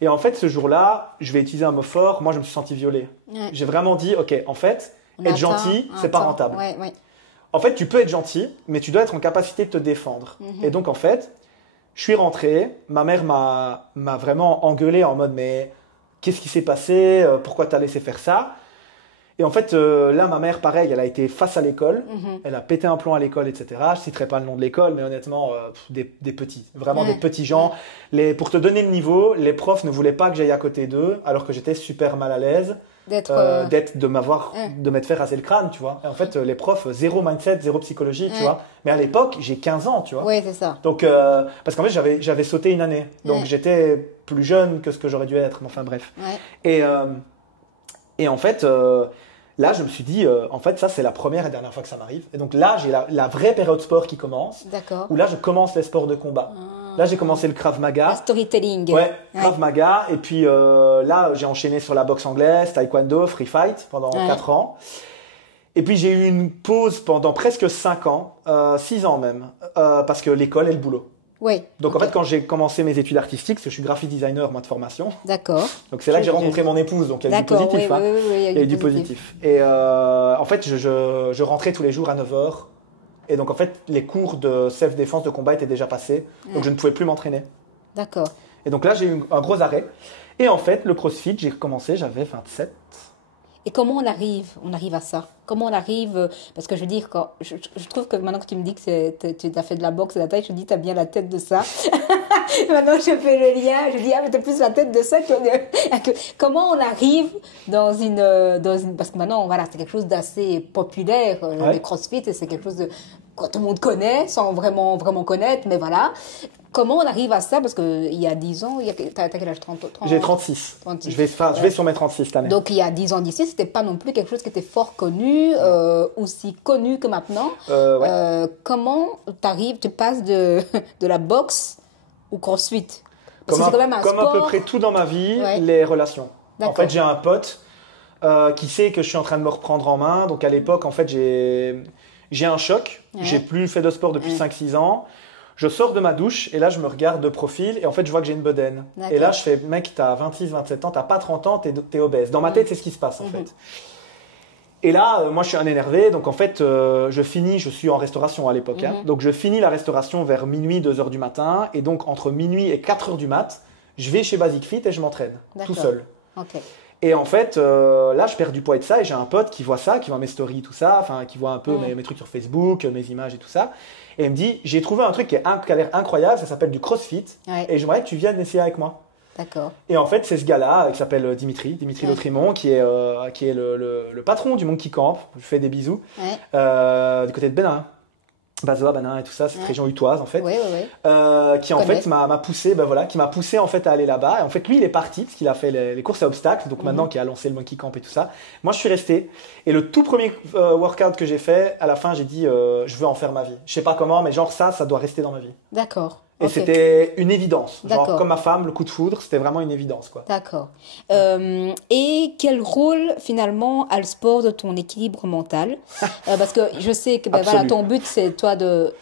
Et en fait, ce jour-là, je vais utiliser un mot fort, moi, je me suis senti violé. J'ai vraiment dit, OK, en fait, être gentil, c'est pas rentable. En fait, tu peux être gentil, mais tu dois être en capacité de te défendre. Et donc, en fait, je suis rentré, ma mère m'a vraiment engueulé en mode, mais qu'est-ce qui s'est passé? Pourquoi t'as laissé faire ça? Et en fait, là, ma mère, pareil, elle a été face à l'école. Elle a pété un plomb à l'école, etc. Je citerai pas le nom de l'école, mais honnêtement, des petits. Vraiment des petits gens. Pour te donner le niveau, les profs ne voulaient pas que j'aille à côté d'eux, alors que j'étais super mal à l'aise de m'être fait raser le crâne, tu vois. Et en fait, les profs, zéro mindset, zéro psychologie, tu vois. Mais à l'époque, j'ai 15 ans, tu vois. Oui, c'est ça. Donc, parce qu'en fait, j'avais sauté une année. Donc, j'étais plus jeune que ce que j'aurais dû être. Enfin, bref. Et en fait... là, je me suis dit, en fait, ça, c'est la première et dernière fois que ça m'arrive. Et donc là, j'ai la vraie période sport qui commence. D'accord. Où là, je commence les sports de combat. Là, j'ai commencé le Krav Maga. Le storytelling. Ouais, Krav Maga. Et puis là, j'ai enchaîné sur la boxe anglaise, taekwondo, free fight pendant 4 ans. Et puis, j'ai eu une pause pendant presque 5 ans, 6 ans même, parce que l'école et le boulot. Oui. Donc en fait, quand j'ai commencé mes études artistiques, parce que je suis graphic designer, moi, de formation. D'accord. Donc c'est là que j'ai rencontré mon épouse, donc il y a du positif. Il y a du positif. Et en fait, je rentrais tous les jours à 9h. Et donc en fait, les cours de self-défense de combat étaient déjà passés. Donc je ne pouvais plus m'entraîner. D'accord. Et donc là, j'ai eu un gros arrêt. Et en fait, le CrossFit, j'ai recommencé, j'avais 27. Et comment on arrive à ça? Comment on arrive, parce que je veux dire, je trouve que maintenant que tu me dis que tu as fait de la boxe et de la taille, je me dis tu as bien la tête de ça. Maintenant je fais le lien, je dis mais tu as plus la tête de ça que comment on arrive dans une parce que maintenant voilà, c'est quelque chose d'assez populaire, le CrossFit, et c'est quelque chose que tout le monde connaît sans vraiment connaître, mais voilà. Comment on arrive à ça? Parce qu'il y a 10 ans, t'as quel âge? 30? J'ai 36. Je vais sur mes 36 cette année. Donc il y a 10 ans d'ici, c'était pas non plus quelque chose qui était fort connu, aussi connu que maintenant. Comment tu passes de la boxe au CrossFit? Comme c'est quand même un comme sport. À peu près tout dans ma vie, les relations. En fait, j'ai un pote qui sait que je suis en train de me reprendre en main. Donc à l'époque, en fait, j'ai un choc. J'ai plus fait de sport depuis 5-6 ans. Je sors de ma douche et là, je me regarde de profil et en fait, je vois que j'ai une bedaine. Et là, je fais, mec, t'as 26, 27 ans, t'as pas 30 ans, t'es obèse. Dans ma tête, c'est ce qui se passe en fait. Et là, moi, je suis un énervé. Donc, en fait, je suis en restauration à l'époque. Hein. Donc, je finis la restauration vers minuit, 2h du matin. Et donc, entre minuit et 4h du mat, je vais chez Basic Fit et je m'entraîne tout seul. Okay. Et en fait, là, je perds du poids et de ça. Et j'ai un pote qui voit ça, qui voit mes stories, tout ça. Enfin, qui voit un peu mes trucs sur Facebook, mes images et tout ça. Et il me dit, j'ai trouvé un truc qui a l'air incroyable. Ça s'appelle du CrossFit. Et j'aimerais que tu viennes essayer avec moi. D'accord. Et en fait, c'est ce gars-là qui s'appelle Dimitri Lautrimont, qui est le patron du Monkey Camp. Je lui fais des bisous. Du côté de Bénin. Bazoa, Benin et tout ça, cette région utoise en fait, qui en fait m'a poussé, en fait à aller là-bas. Et en fait, lui, il est parti parce qu'il a fait les courses à obstacles, donc maintenant qui a lancé le Monkey Camp et tout ça. Moi, je suis resté. Et le tout premier workout que j'ai fait, à la fin, j'ai dit, je veux en faire ma vie. Je sais pas comment, mais genre ça doit rester dans ma vie. D'accord. Et c'était une évidence. Genre, comme ma femme, le coup de foudre, c'était vraiment une évidence, quoi. D'accord. Et quel rôle, finalement, a le sport de ton équilibre mental parce que je sais que ton but, c'est toi de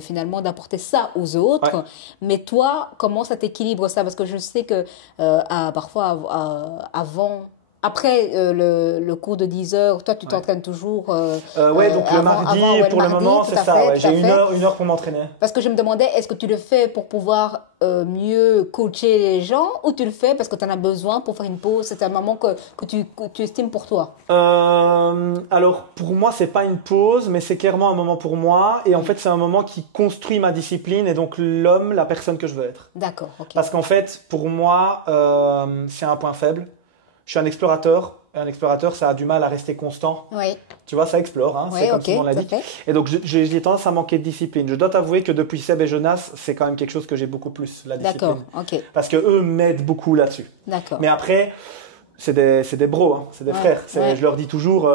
finalement d'apporter ça aux autres. Mais toi, comment ça t'équilibre ça? Parce que je sais que parfois, après le cours de 10 heures, toi, tu t'entraînes toujours donc le mardi, pour le moment, c'est ça. J'ai une heure pour m'entraîner. Parce que je me demandais, est-ce que tu le fais pour pouvoir mieux coacher les gens ou tu le fais parce que tu en as besoin pour faire une pause? C'est un moment que tu estimes pour toi? Alors, pour moi, c'est pas une pause, mais c'est clairement un moment pour moi. Et en fait, c'est un moment qui construit ma discipline et donc l'homme, la personne que je veux être. D'accord, ok. Parce qu'en fait, pour moi, c'est un point faible. Je suis un explorateur. Et un explorateur, ça a du mal à rester constant. Oui. Tu vois, ça explore. Hein, c'est comme souvent on l'a dit. Et donc, j'ai tendance à manquer de discipline. Je dois t'avouer que depuis Seb et Jonas, c'est quand même quelque chose que j'ai beaucoup plus, la discipline. D'accord, ok. Parce qu'eux m'aident beaucoup là-dessus. D'accord. Mais après, c'est des bros, hein, c'est des frères. Je leur dis toujours...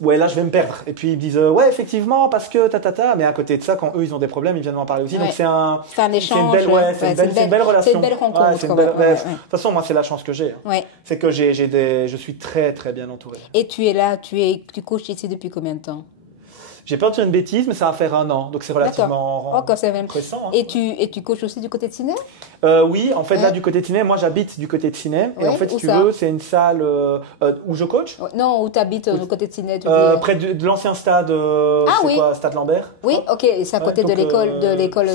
ouais, là, je vais me perdre. Et puis, ils me disent, ouais, effectivement, parce que Mais à côté de ça, quand eux, ils ont des problèmes, ils viennent m'en parler aussi. Donc, c'est un échange. C'est une belle relation. C'est une belle rencontre. De toute façon, moi, c'est la chance que j'ai. C'est que je suis très, très bien entouré. Et tu es là, tu coaches ici depuis combien de temps? J'ai peur de dire une bêtise, mais ça va faire 1 an. Donc, c'est relativement récent. Hein. Et tu coaches aussi du côté de Ciné? Oui, en fait, là, du côté de Ciné, moi, j'habite du côté de Ciné. Et en fait, si tu veux, c'est une salle où je coach. Non, où tu habites du côté de Ciné, près de l'ancien stade, Stade Lambert. Oui, ok. C'est à côté de l'école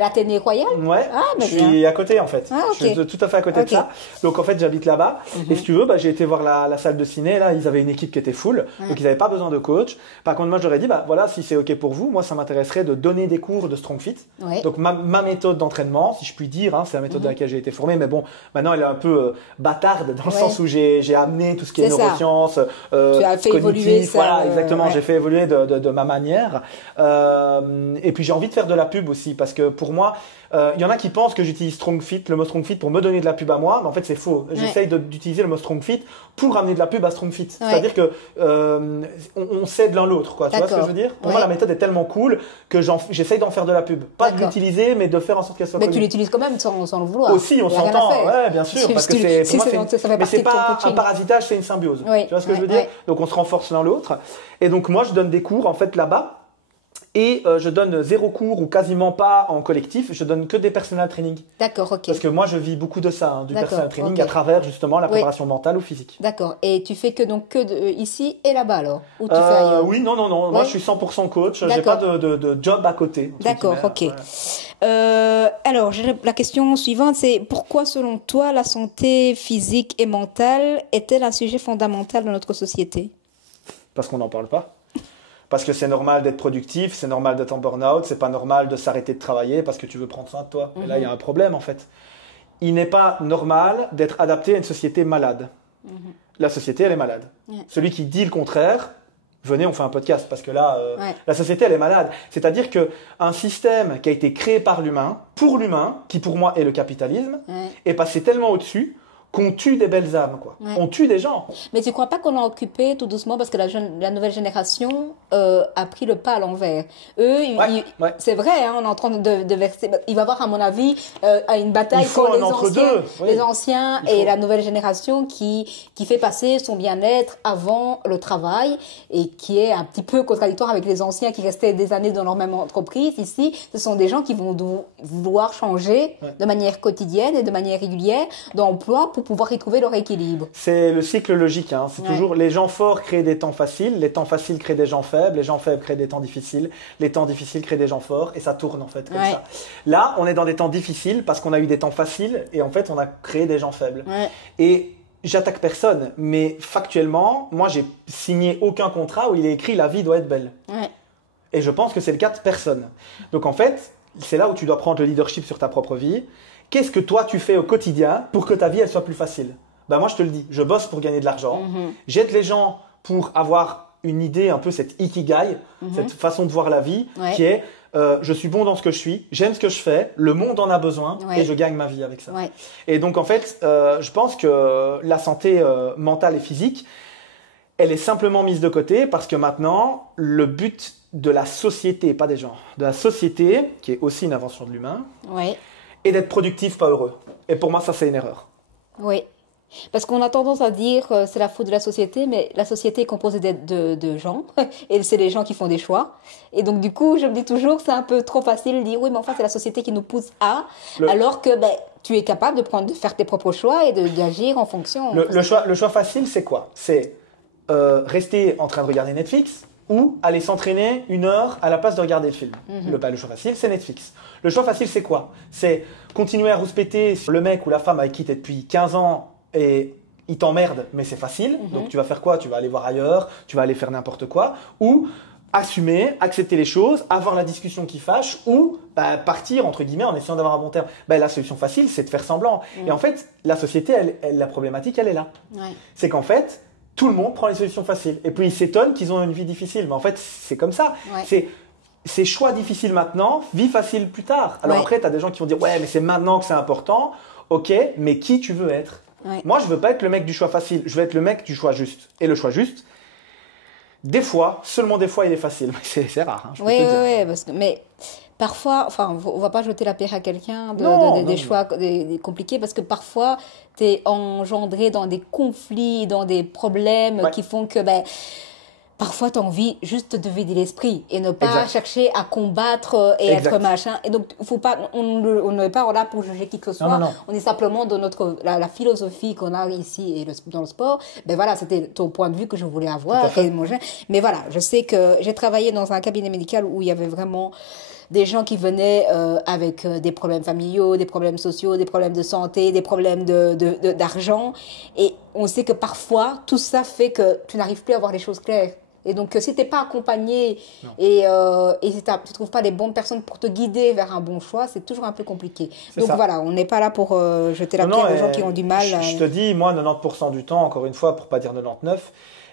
l'Athénée Royal? Ouais, je suis à côté, en fait. Je suis tout à fait à côté de ça. Donc, en fait, j'habite là-bas. Et si tu veux, j'ai été voir la salle de Ciné. Là, ils avaient une équipe qui était full. Donc, ils n'avaient pas besoin de coach. Par contre, moi, j'aurais dit, voilà, si c'est OK pour vous, moi, ça m'intéresserait de donner des cours de Strong Fit. Donc, ma méthode d'entraînement, si je puis dire, hein, c'est la méthode dans laquelle j'ai été formé. Mais bon, maintenant, elle est un peu bâtarde dans le sens où j'ai amené tout ce qui est neurosciences, tu as fait évoluer ça. Voilà, exactement. J'ai fait évoluer de ma manière. Et puis, j'ai envie de faire de la pub aussi parce que pour moi, il y en a qui pensent que j'utilise Strong Fit, le mot Strong Fit pour me donner de la pub à moi, mais en fait c'est faux. J'essaye d'utiliser le mot Strong Fit pour ramener de la pub à Strong Fit. C'est-à-dire que on s'aide l'un l'autre, quoi. Tu vois ce que je veux dire? Pour moi la méthode est tellement cool que j'essaye d'en faire de la pub. Pas de l'utiliser, mais de faire en sorte qu'elle soit connue. Mais tu l'utilises quand même sans le vouloir. Aussi, on s'entend. Ouais, bien sûr. Parce que mais c'est pas un parasitage, c'est une symbiose. Tu vois ce que je veux dire? Donc on se renforce l'un l'autre. Et donc moi je donne des cours en fait là-bas. Et je donne 0 cours ou quasiment pas en collectif. Je donne que des personal training. D'accord, ok. Parce que moi, je vis beaucoup de ça, du personal training à travers justement la préparation mentale ou physique. D'accord. Et tu fais que ici et là-bas alors? Ou tu fais ailleurs? Oui, non. Moi, je suis 100% coach. J'ai pas de job à côté. D'accord, ok. Alors, la question suivante, c'est pourquoi selon toi la santé physique et mentale est-elle un sujet fondamental dans notre société? Parce qu'on n'en parle pas. Parce que c'est normal d'être productif, c'est normal d'être en burn-out, c'est pas normal de s'arrêter de travailler parce que tu veux prendre soin de toi. Et là, il y a un problème en fait. Il n'est pas normal d'être adapté à une société malade. La société, elle est malade. Celui qui dit le contraire, venez, on fait un podcast parce que là, la société, elle est malade. C'est-à-dire qu'un système qui a été créé par l'humain, pour l'humain, qui pour moi est le capitalisme, est passé tellement au-dessus qu'on tue des belles âmes, quoi. On tue des gens. Mais tu ne crois pas qu'on a occupé tout doucement parce que la nouvelle génération a pris le pas à l'envers. Eux, c'est vrai, hein, on est en train de verser. Il va y avoir, à mon avis, une bataille pour les anciens et la nouvelle génération qui fait passer son bien-être avant le travail et qui est un petit peu contradictoire avec les anciens qui restaient des années dans leur même entreprise. Ici, ce sont des gens qui vont vouloir changer de manière quotidienne et de manière régulière d'emploi pour pouvoir y trouver leur équilibre. C'est le cycle logique, hein. C'est toujours les gens forts créent des temps faciles, les temps faciles créent des gens faibles, les gens faibles créent des temps difficiles, les temps difficiles créent des gens forts et ça tourne en fait comme ça. Là, on est dans des temps difficiles parce qu'on a eu des temps faciles et en fait, on a créé des gens faibles. Et j'attaque personne, mais factuellement, moi, j'ai signé aucun contrat où il est écrit la vie doit être belle. Et je pense que c'est le cas de personne. Donc en fait, c'est là où tu dois prendre le leadership sur ta propre vie. Qu'est-ce que toi, tu fais au quotidien pour que ta vie, elle soit plus facile? Ben moi, je te le dis, je bosse pour gagner de l'argent. J'aide les gens pour avoir une idée, un peu cette ikigai, cette façon de voir la vie, qui est je suis bon dans ce que je suis, j'aime ce que je fais, le monde en a besoin et je gagne ma vie avec ça. Et donc, en fait, je pense que la santé mentale et physique, elle est simplement mise de côté parce que maintenant, le but de la société, pas des gens, de la société, qui est aussi une invention de l'humain, est d'être productif, pas heureux. Et pour moi, ça, c'est une erreur. Oui. Parce qu'on a tendance à dire c'est la faute de la société, mais la société est composée de gens et c'est les gens qui font des choix. Et donc du coup, je me dis toujours c'est un peu trop facile de dire oui, mais enfin c'est la société qui nous pousse à, alors que tu es capable de faire tes propres choix et d'agir en fonction. Le choix facile, c'est quoi? C'est rester en train de regarder Netflix ou aller s'entraîner 1 heure à la place de regarder le film. Le choix facile, c'est Netflix. Le choix facile, c'est quoi? C'est continuer à rouspéter le mec ou la femme avec qui tu es depuis 15 ans et il t'emmerde, mais c'est facile. Donc tu vas faire quoi? Tu vas aller voir ailleurs, tu vas aller faire n'importe quoi. Ou assumer, accepter les choses, avoir la discussion qui fâche ou partir, entre guillemets, en essayant d'avoir un bon terme. La solution facile, c'est de faire semblant. Et en fait, la société, la problématique, elle est là. C'est qu'en fait, tout le monde prend les solutions faciles. Et puis ils s'étonnent qu'ils ont une vie difficile. Mais en fait, c'est comme ça. C'est choix difficile maintenant, vie facile plus tard. Alors après, tu as des gens qui vont dire « Ouais, mais c'est maintenant que c'est important. » Ok, mais qui tu veux être? Moi, je veux pas être le mec du choix facile. Je veux être le mec du choix juste. Et le choix juste, des fois, seulement des fois, il est facile. Mais c'est rare. Hein, mais parfois, enfin, on va pas jeter la pierre à quelqu'un des choix compliqués parce que parfois, tu es engendré dans des conflits, dans des problèmes qui font que parfois, tu as envie juste de vider l'esprit et ne pas chercher à combattre et être machin. Et donc, faut pas, on n'est pas là pour juger qui que ce soit. On est simplement dans la philosophie qu'on a ici et dans le sport. Voilà, c'était ton point de vue que je voulais avoir. Mais voilà, je sais que j'ai travaillé dans un cabinet médical où il y avait vraiment des gens qui venaient avec des problèmes familiaux, des problèmes sociaux, des problèmes de santé, des problèmes d'argent. Et on sait que parfois, tout ça fait que tu n'arrives plus à voir les choses claires. Et donc, si tu n'es pas accompagné et si tu ne trouves pas les bonnes personnes pour te guider vers un bon choix, c'est toujours un peu compliqué. Donc voilà, on n'est pas là pour jeter la pierre aux gens qui ont du mal. Je te dis, moi, 90% du temps, encore une fois, pour ne pas dire 99%,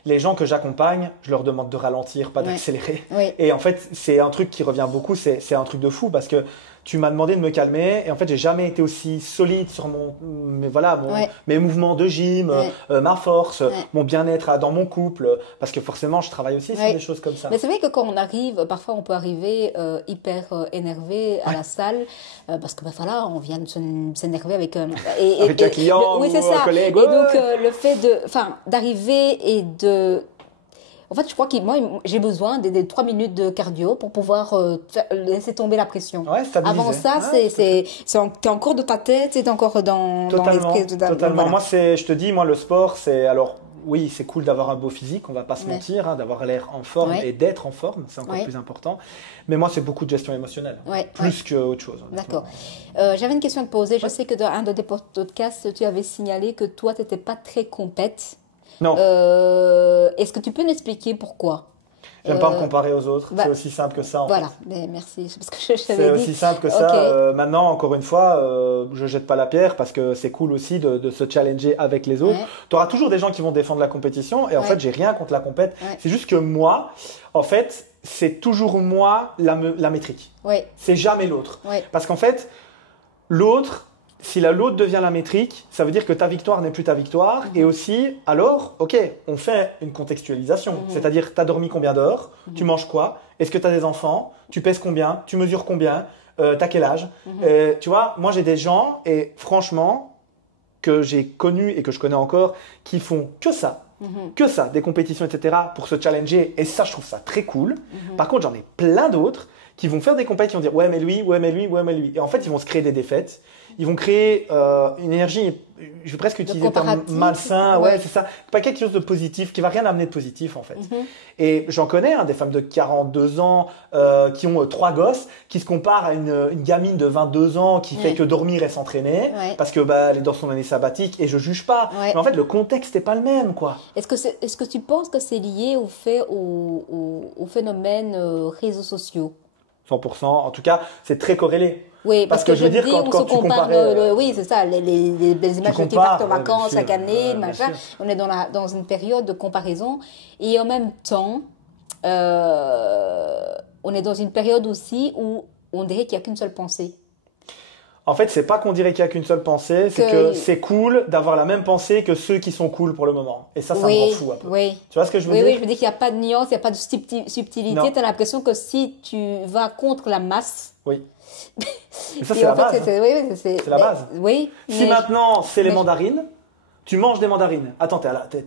les gens que j'accompagne, je leur demande de ralentir, pas d'accélérer. Et en fait, c'est un truc qui revient beaucoup, c'est un truc de fou parce que tu m'as demandé de me calmer et en fait, j'ai jamais été aussi solide sur mes mouvements de gym, ma force, mon bien-être dans mon couple parce que forcément, je travaille aussi sur des choses comme ça. Mais c'est vrai que quand on arrive, parfois on peut arriver hyper énervé à la salle parce que on vient de s'énerver avec un client ou un collègue. Et donc, le fait d'arriver et de... En fait, je crois que moi, j'ai besoin des 3 minutes de cardio pour pouvoir laisser tomber la pression. Avant ça, t'es encore dans ta tête, t'es encore dans l'esprit. Totalement. Voilà. Moi, je te dis, le sport, c'est... Alors, oui, c'est cool d'avoir un beau physique, on va pas se mentir, d'avoir l'air en forme et d'être en forme, c'est encore plus important. Mais moi, c'est beaucoup de gestion émotionnelle, plus qu'autre chose. D'accord. J'avais une question à te poser. Je sais que dans un de tes podcasts, tu avais signalé que toi, tu n'étais pas très compète. Non. Est-ce que tu peux m'expliquer pourquoi? J'aime pas me comparer aux autres, c'est aussi simple que ça. Voilà, mais merci. C'est parce que je c'est aussi simple que ça. Maintenant, encore une fois, je jette pas la pierre parce que c'est cool aussi de se challenger avec les autres. Tu auras toujours des gens qui vont défendre la compétition et en fait, j'ai rien contre la compète. C'est juste que moi, en fait, c'est toujours moi la métrique. C'est jamais l'autre. Parce qu'en fait, l'autre, si l'autre devient la métrique, ça veut dire que ta victoire n'est plus ta victoire. Et aussi, alors, ok, on fait une contextualisation. C'est-à-dire, tu as dormi combien d'heures? Tu manges quoi? Est-ce que tu as des enfants? Tu pèses combien? Tu mesures combien? T'as quel âge? Tu vois, moi j'ai des gens, et franchement, que j'ai connus et que je connais encore, qui font que ça, des compétitions, etc., pour se challenger. Et ça, je trouve ça très cool. Par contre, j'en ai plein d'autres qui vont faire des compétitions, qui vont dire ouais mais lui, ouais mais lui, ouais mais lui. Et en fait, ils vont se créer des défaites. Ils vont créer une énergie, je vais presque utiliser le terme malsain, ouais, c'est ça. Pas quelque chose de positif, qui va rien amener de positif en fait. Et j'en connais des femmes de 42 ans qui ont 3 gosses, qui se comparent à une gamine de 22 ans qui fait que dormir et s'entraîner, parce que elle est dans son année sabbatique, et je juge pas. Mais en fait, le contexte n'est pas le même, quoi. Est-ce que tu penses que c'est lié au phénomène réseaux sociaux? 100%. En tout cas, c'est très corrélé. Oui, parce que je veux dire, quand tu compares oui, c'est ça, les images que tu partent en vacances chaque année, machin. On est dans une période de comparaison. Et en même temps, on est dans une période aussi où on dirait qu'il n'y a qu'une seule pensée. En fait, c'est pas qu'on dirait qu'il n'y a qu'une seule pensée, c'est que c'est cool d'avoir la même pensée que ceux qui sont cool pour le moment. Et ça me rend fou un peu. Oui. Tu vois ce que je veux dire? Oui, je veux dire qu'il n'y a pas de nuance, il n'y a pas de subtilité. Tu as l'impression que si tu vas contre la masse... Oui. Mais ça, c'est la base. C'est la base. Oui. Si maintenant, c'est les mandarines, tu manges des mandarines. Attends,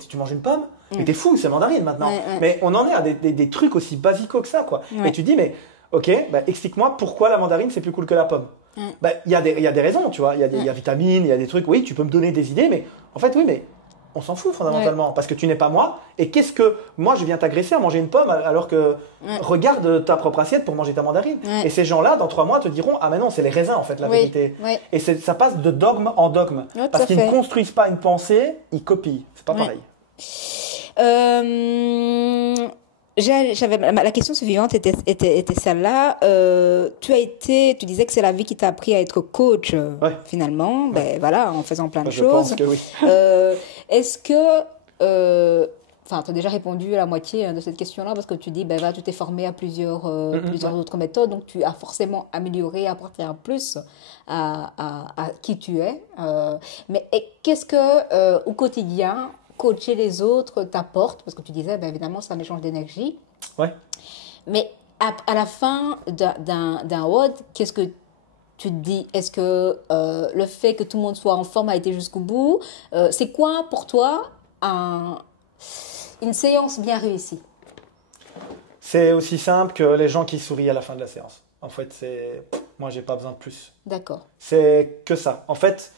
tu manges une pomme? Mais t'es fou, c'est mandarine maintenant. Mais on en est à des trucs aussi basicaux que ça, quoi. Et tu dis, mais ok, explique-moi pourquoi la mandarine, c'est plus cool que la pomme. Il y a des raisons, tu vois. Il y a vitamines, il y a des trucs. Oui, tu peux me donner des idées, mais en fait, oui, mais on s'en fout fondamentalement, parce que tu n'es pas moi. Et qu'est-ce que moi, je viens t'agresser à manger une pomme, alors que regarde ta propre assiette pour manger ta mandarine. Et ces gens-là, dans 3 mois, te diront ah mais non, c'est les raisins en fait la vérité. Et ça passe de dogme en dogme, parce qu'ils ne construisent pas une pensée, ils copient. C'est pas pareil. La question suivante était celle-là. Tu disais que c'est la vie qui t'a appris à être coach, finalement, voilà, en faisant plein de choses. Je pense que oui. Est-ce que, tu as déjà répondu à la moitié de cette question-là, parce que tu dis, tu t'es formé à plusieurs autres méthodes, donc tu as forcément amélioré, apporté un plus à qui tu es. Mais qu'est-ce que, au quotidien, coacher les autres t'apporte, parce que tu disais, évidemment, c'est un échange d'énergie. Ouais. Mais à la fin d'un WOD, qu'est-ce que tu te dis? Est-ce que le fait que tout le monde soit en forme a été jusqu'au bout? C'est quoi pour toi une séance bien réussie? C'est aussi simple que les gens qui sourient à la fin de la séance. En fait, moi, j'ai pas besoin de plus. D'accord. C'est que ça. En fait,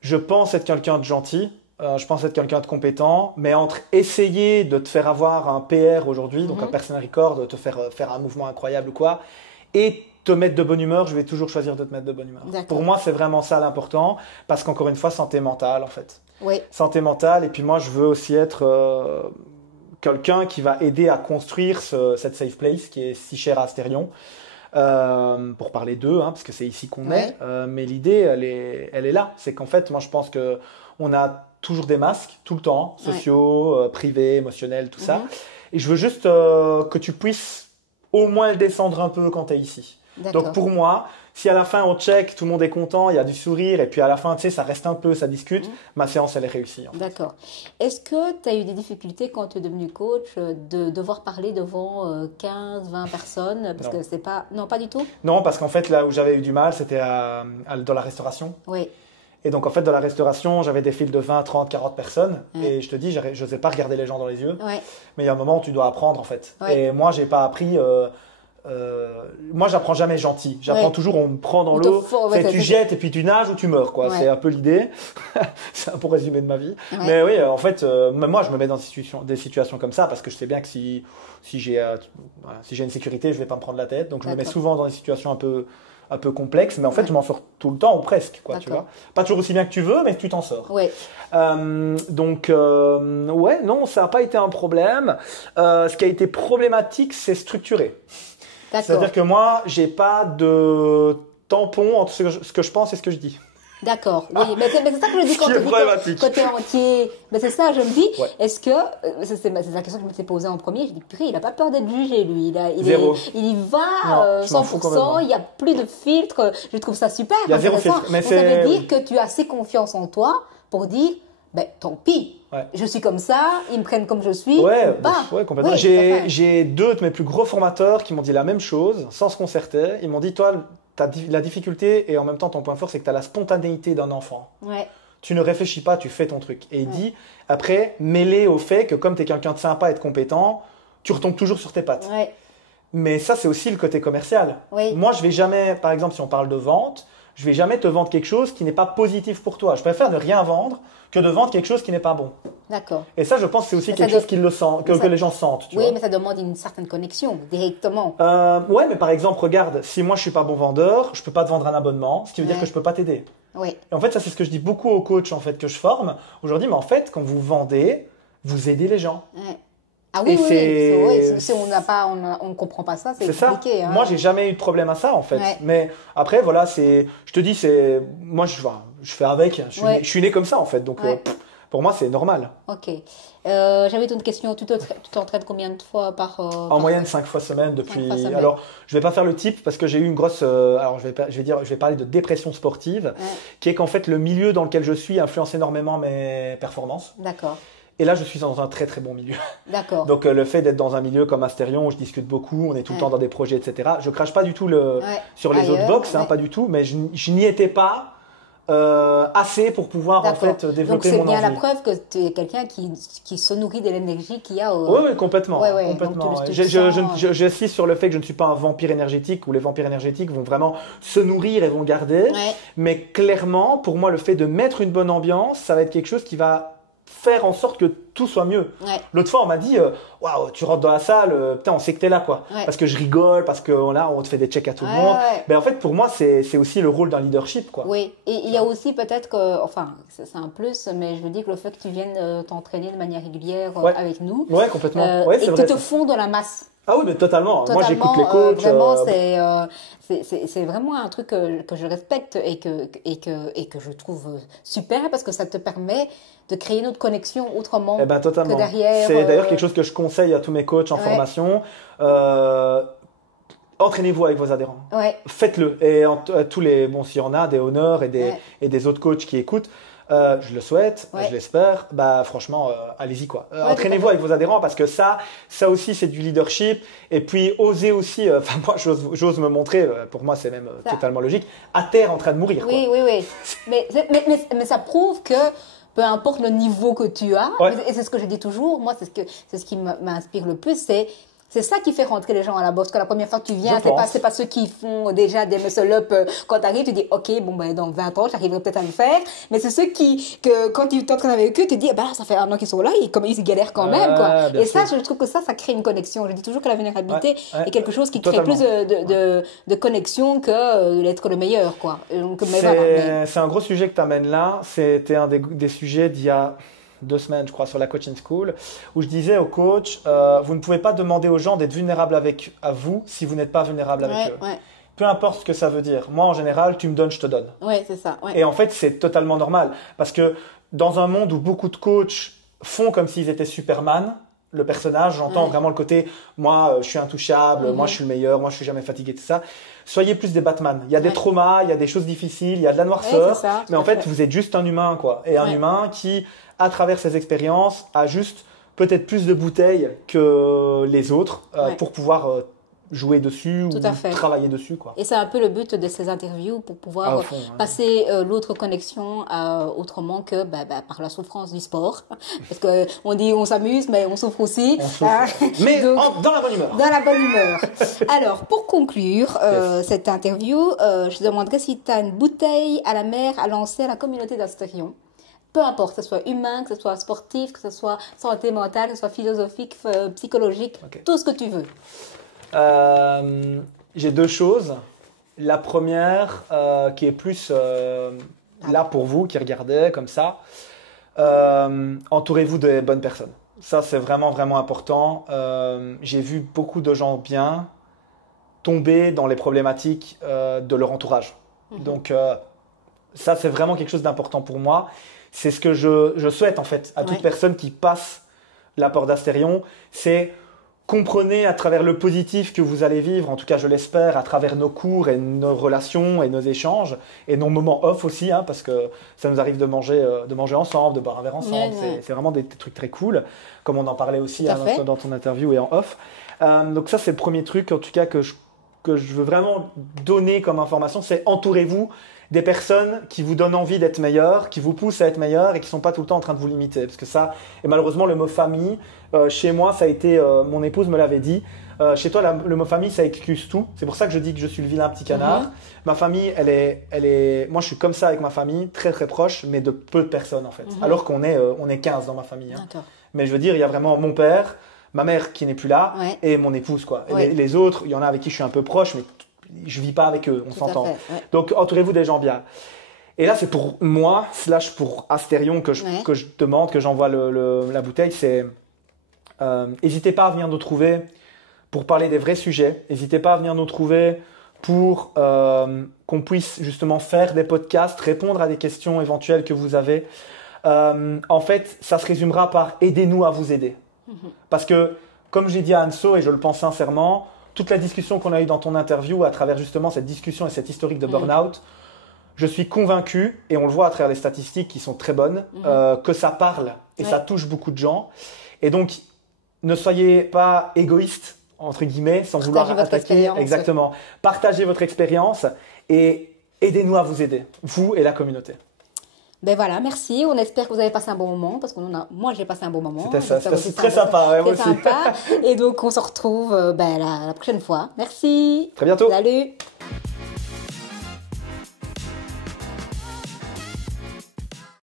je pense être quelqu'un de gentil. Je pense être quelqu'un de compétent, mais entre essayer de te faire avoir un PR aujourd'hui, donc un personal record, de te faire un mouvement incroyable ou quoi, et te mettre de bonne humeur, je vais toujours choisir de te mettre de bonne humeur. Pour moi, c'est vraiment ça l'important, parce qu'encore une fois, santé mentale en fait. Oui. Santé mentale, et puis moi, je veux aussi être quelqu'un qui va aider à construire cette safe place qui est si chère à Astérion. Pour parler d'eux, parce que c'est ici qu'on est, mais l'idée, elle est là. C'est qu'en fait, moi, je pense qu'on a toujours des masques, tout le temps, sociaux, privés, émotionnels, tout ça. Et je veux juste que tu puisses au moins le descendre un peu quand tu es ici. Donc pour moi, si à la fin on check, tout le monde est content, il y a du sourire, et puis à la fin, tu sais, ça reste un peu, ça discute, ma séance, elle est réussie. D'accord. Est-ce que tu as eu des difficultés quand tu es devenu coach de devoir parler devant 15, 20 personnes? Parce que c'est pas... Non, pas du tout? Non, parce qu'en fait, là où j'avais eu du mal, c'était dans la restauration. Oui. Et donc, en fait, dans la restauration, j'avais des files de 20, 30, 40 personnes. Et je te dis, je n'osais pas regarder les gens dans les yeux. Mais il y a un moment où tu dois apprendre, en fait. Et moi, je n'ai pas appris... moi, j'apprends jamais gentil. J'apprends toujours, on me prend dans l'eau, tu jettes et puis tu nages ou tu meurs, quoi. C'est un peu l'idée. C'est un peu résumé de ma vie. Mais oui, en fait, même moi, je me mets dans des situations comme ça parce que je sais bien que si j'ai une sécurité, je vais pas me prendre la tête. Donc, je me mets souvent dans des situations un peu complexes. Mais en fait, je m'en sors tout le temps ou presque, quoi. Tu vois. Pas toujours aussi bien que tu veux, mais tu t'en sors. Donc, non, ça n'a pas été un problème. Ce qui a été problématique, c'est structuré. C'est-à-dire que moi, j'ai pas de tampon entre ce que je pense et ce que je dis. D'accord, oui, mais c'est ça que je dis quand tu es entier. Mais c'est ça, je me dis, est-ce que, c'est la question que je me suis posée en premier, je dis, purée, il n'a pas peur d'être jugé, lui. Il y va 100%, il n'y a plus de filtre. Je trouve ça super. Il y a zéro filtre. Mais ça veut dire que tu as assez confiance en toi pour dire, ben, tant pis. Je suis comme ça, ils me prennent comme je suis. Ouais, complètement. Oui, j'ai 2 de mes plus gros formateurs qui m'ont dit la même chose, sans se concerter. Ils m'ont dit, toi, la difficulté et en même temps ton point fort, c'est que tu as la spontanéité d'un enfant. Ouais. Tu ne réfléchis pas, tu fais ton truc. Et il dit, après, mêlé au fait que comme tu es quelqu'un de sympa et de compétent, tu retombes toujours sur tes pattes. Ouais. Mais ça, c'est aussi le côté commercial. Oui. Moi, je vais jamais, par exemple, si on parle de vente, je vais jamais te vendre quelque chose qui n'est pas positif pour toi. Je préfère ne rien vendre que de vendre quelque chose qui n'est pas bon. D'accord. Et ça, je pense que c'est aussi quelque chose que les gens sentent. Tu vois. Mais ça demande une certaine connexion, directement. Ouais, mais par exemple, regarde, si moi je suis pas bon vendeur, je peux pas te vendre un abonnement, ce qui veut dire que je peux pas t'aider. Oui. Et en fait, ça, c'est ce que je dis beaucoup aux coachs en fait, que je forme aujourd'hui. Mais en fait, quand vous vendez, vous aidez les gens. Ouais. Ah oui, si on ne comprend pas ça, c'est compliqué. Ça. Moi, j'ai jamais eu de problème à ça, en fait. Ouais. Mais après, voilà, je te dis, moi, je fais avec. Je suis né comme ça, en fait. Donc, pour moi, c'est normal. Ok. J'avais une question. Tu t'entraînes combien de fois par En moyenne, 5 fois semaine depuis. Alors, je vais pas faire le type parce que j'ai eu une grosse. Alors, je vais parler de dépression sportive, qui est qu'en fait, le milieu dans lequel je suis influence énormément mes performances. D'accord. Et là, je suis dans un très très bon milieu. D'accord. Donc, le fait d'être dans un milieu comme Astérion où je discute beaucoup, on est tout le temps dans des projets, etc. Je crache pas du tout sur les autres box, pas du tout, mais je n'y étais pas assez pour pouvoir en fait développer mon envie. Donc, c'est bien la preuve que tu es quelqu'un qui se nourrit de l'énergie qu'il y a. Oui, complètement. complètement. J'insiste sur le fait que je ne suis pas un vampire énergétique où les vampires énergétiques vont vraiment se nourrir et vont garder. Mais clairement, pour moi, le fait de mettre une bonne ambiance, ça va être quelque chose qui va faire en sorte que tout soit mieux. L'autre fois, on m'a dit waouh, tu rentres dans la salle, putain, on sait que t'es là, quoi. Parce que je rigole, parce que là, on te fait des checks à tout le monde. Ben, en fait, pour moi, c'est aussi le rôle d'un leadership, quoi. Oui, et il y a aussi peut-être que, enfin, c'est un plus, mais je veux dire que le fait que tu viennes t'entraîner de manière régulière avec nous, complètement. et que tu te fonds dans la masse. Ah oui, mais totalement. Moi, j'écoute les coachs. Vraiment, c'est vraiment un truc que je respecte et que je trouve super parce que ça te permet de créer une autre connexion autrement que derrière. C'est d'ailleurs quelque chose que je conseille à tous mes coachs en formation. Entraînez-vous avec vos adhérents. Faites-le. Et tous les, bon, s'il y en a, des honneurs et des autres coachs qui écoutent, je le souhaite, je l'espère. Bah, franchement, allez-y, quoi. Entraînez-vous avec vos adhérents parce que ça aussi, c'est du leadership. Et puis, osez aussi, moi, j'ose me montrer, pour moi, c'est même totalement logique, à terre en train de mourir. Oui. mais ça prouve que peu importe le niveau que tu as, et c'est ce que je dis toujours, moi, c'est ce qui m'inspire le plus, c'est ça qui fait rentrer les gens à la boxe. Que la première fois que tu viens, c'est pas ceux qui font déjà des muscle-up. Quand tu arrives, tu dis, OK, bon, ben, dans 20 ans, j'arriverai peut-être à le faire. Mais c'est ceux que quand tu t'entraînes avec eux, tu te dis, bah, ça fait un an qu'ils sont là, ils galèrent quand même, quoi. Et ça, je trouve que ça crée une connexion. Je dis toujours que la vulnérabilité est quelque chose qui crée plus de connexion que d'être le meilleur, quoi. C'est un gros sujet que tu amènes là. C'était un des sujets d'il y a 2 semaines, je crois, sur la coaching school, où je disais aux coachs, vous ne pouvez pas demander aux gens d'être vulnérables à vous si vous n'êtes pas vulnérable avec eux. Peu importe ce que ça veut dire. Moi, en général, tu me donnes, je te donne. C'est ça. Et en fait, c'est totalement normal. Parce que dans un monde où beaucoup de coachs font comme s'ils étaient Superman, le personnage, j'entends vraiment le côté, moi, je suis intouchable, moi, je suis le meilleur, moi, je suis jamais fatigué, tout ça. Soyez plus des Batman. Il y a des traumas, il y a des choses difficiles, il y a de la noirceur. Mais en fait, vous êtes juste un humain, quoi. Et un humain qui, à travers ses expériences, a juste peut-être plus de bouteilles que les autres pour pouvoir jouer dessus ou travailler dessus, quoi. Et c'est un peu le but de ces interviews pour pouvoir passer l'autre connexion autrement que par la souffrance du sport. Parce que on dit on s'amuse, mais on souffre aussi. Mais dans la bonne humeur. Dans la bonne humeur. Alors, pour conclure cette interview, je te demanderais si tu as une bouteille à la mer à lancer à la communauté d'Astérion. Peu importe, que ce soit humain, que ce soit sportif, que ce soit santé mentale, que ce soit philosophique, psychologique, tout ce que tu veux. J'ai 2 choses. La première, qui est plus là pour vous qui regardez comme ça, entourez-vous de bonnes personnes. Ça, c'est vraiment, vraiment important. J'ai vu beaucoup de gens bien tomber dans les problématiques de leur entourage. Donc, Ça, c'est vraiment quelque chose d'important pour moi. C'est ce que je souhaite en fait à toute personne qui passe la porte d'Astérion. C'est comprenez à travers le positif que vous allez vivre, en tout cas je l'espère, à travers nos cours et nos relations et nos échanges et nos moments off aussi, hein, parce que ça nous arrive de manger ensemble, de boire un verre ensemble. C'est vraiment des trucs très cool, comme on en parlait aussi dans ton interview et en off. Donc ça, c'est le premier truc en tout cas que je veux vraiment donner comme information, c'est entourez-vous des personnes qui vous donnent envie d'être meilleurs, qui vous poussent à être meilleurs et qui ne sont pas tout le temps en train de vous limiter. Parce que ça, et malheureusement, le mot famille, chez moi, ça a été, mon épouse me l'avait dit, chez toi, le mot famille, ça excuse tout. C'est pour ça que je dis que je suis le vilain petit canard. Ma famille, elle est, moi, je suis comme ça avec ma famille, très très proche, mais de peu de personnes en fait. Alors qu'on est 15 dans ma famille. Hein. Mais je veux dire, il y a vraiment mon père, ma mère qui n'est plus là et mon épouse, quoi. Les autres, il y en a avec qui je suis un peu proche, mais je vis pas avec eux, on s'entend. Donc, entourez-vous des gens bien. Et là, c'est pour moi, / pour Astérion que je demande, que j'envoie la bouteille, c'est n'hésitez pas à venir nous trouver pour parler des vrais sujets. N'hésitez pas à venir nous trouver pour qu'on puisse justement faire des podcasts, répondre à des questions éventuelles que vous avez. En fait, ça se résumera par aidez-nous à vous aider. Parce que, comme j'ai dit à Anso, et je le pense sincèrement, toute la discussion qu'on a eue dans ton interview, à travers justement cette discussion et cette historique de burn-out, je suis convaincu, et on le voit à travers les statistiques qui sont très bonnes, que ça parle et ça touche beaucoup de gens. Et donc, ne soyez pas égoïste, entre guillemets, sans vouloir attaquer. Exactement. Partagez votre expérience et aidez-nous à vous aider, vous et la communauté. Ben voilà, merci. On espère que vous avez passé un bon moment parce que moi j'ai passé un bon moment. C'était très sympa. C'était sympa. Et donc on se retrouve la prochaine fois. Merci. Très bientôt. Salut.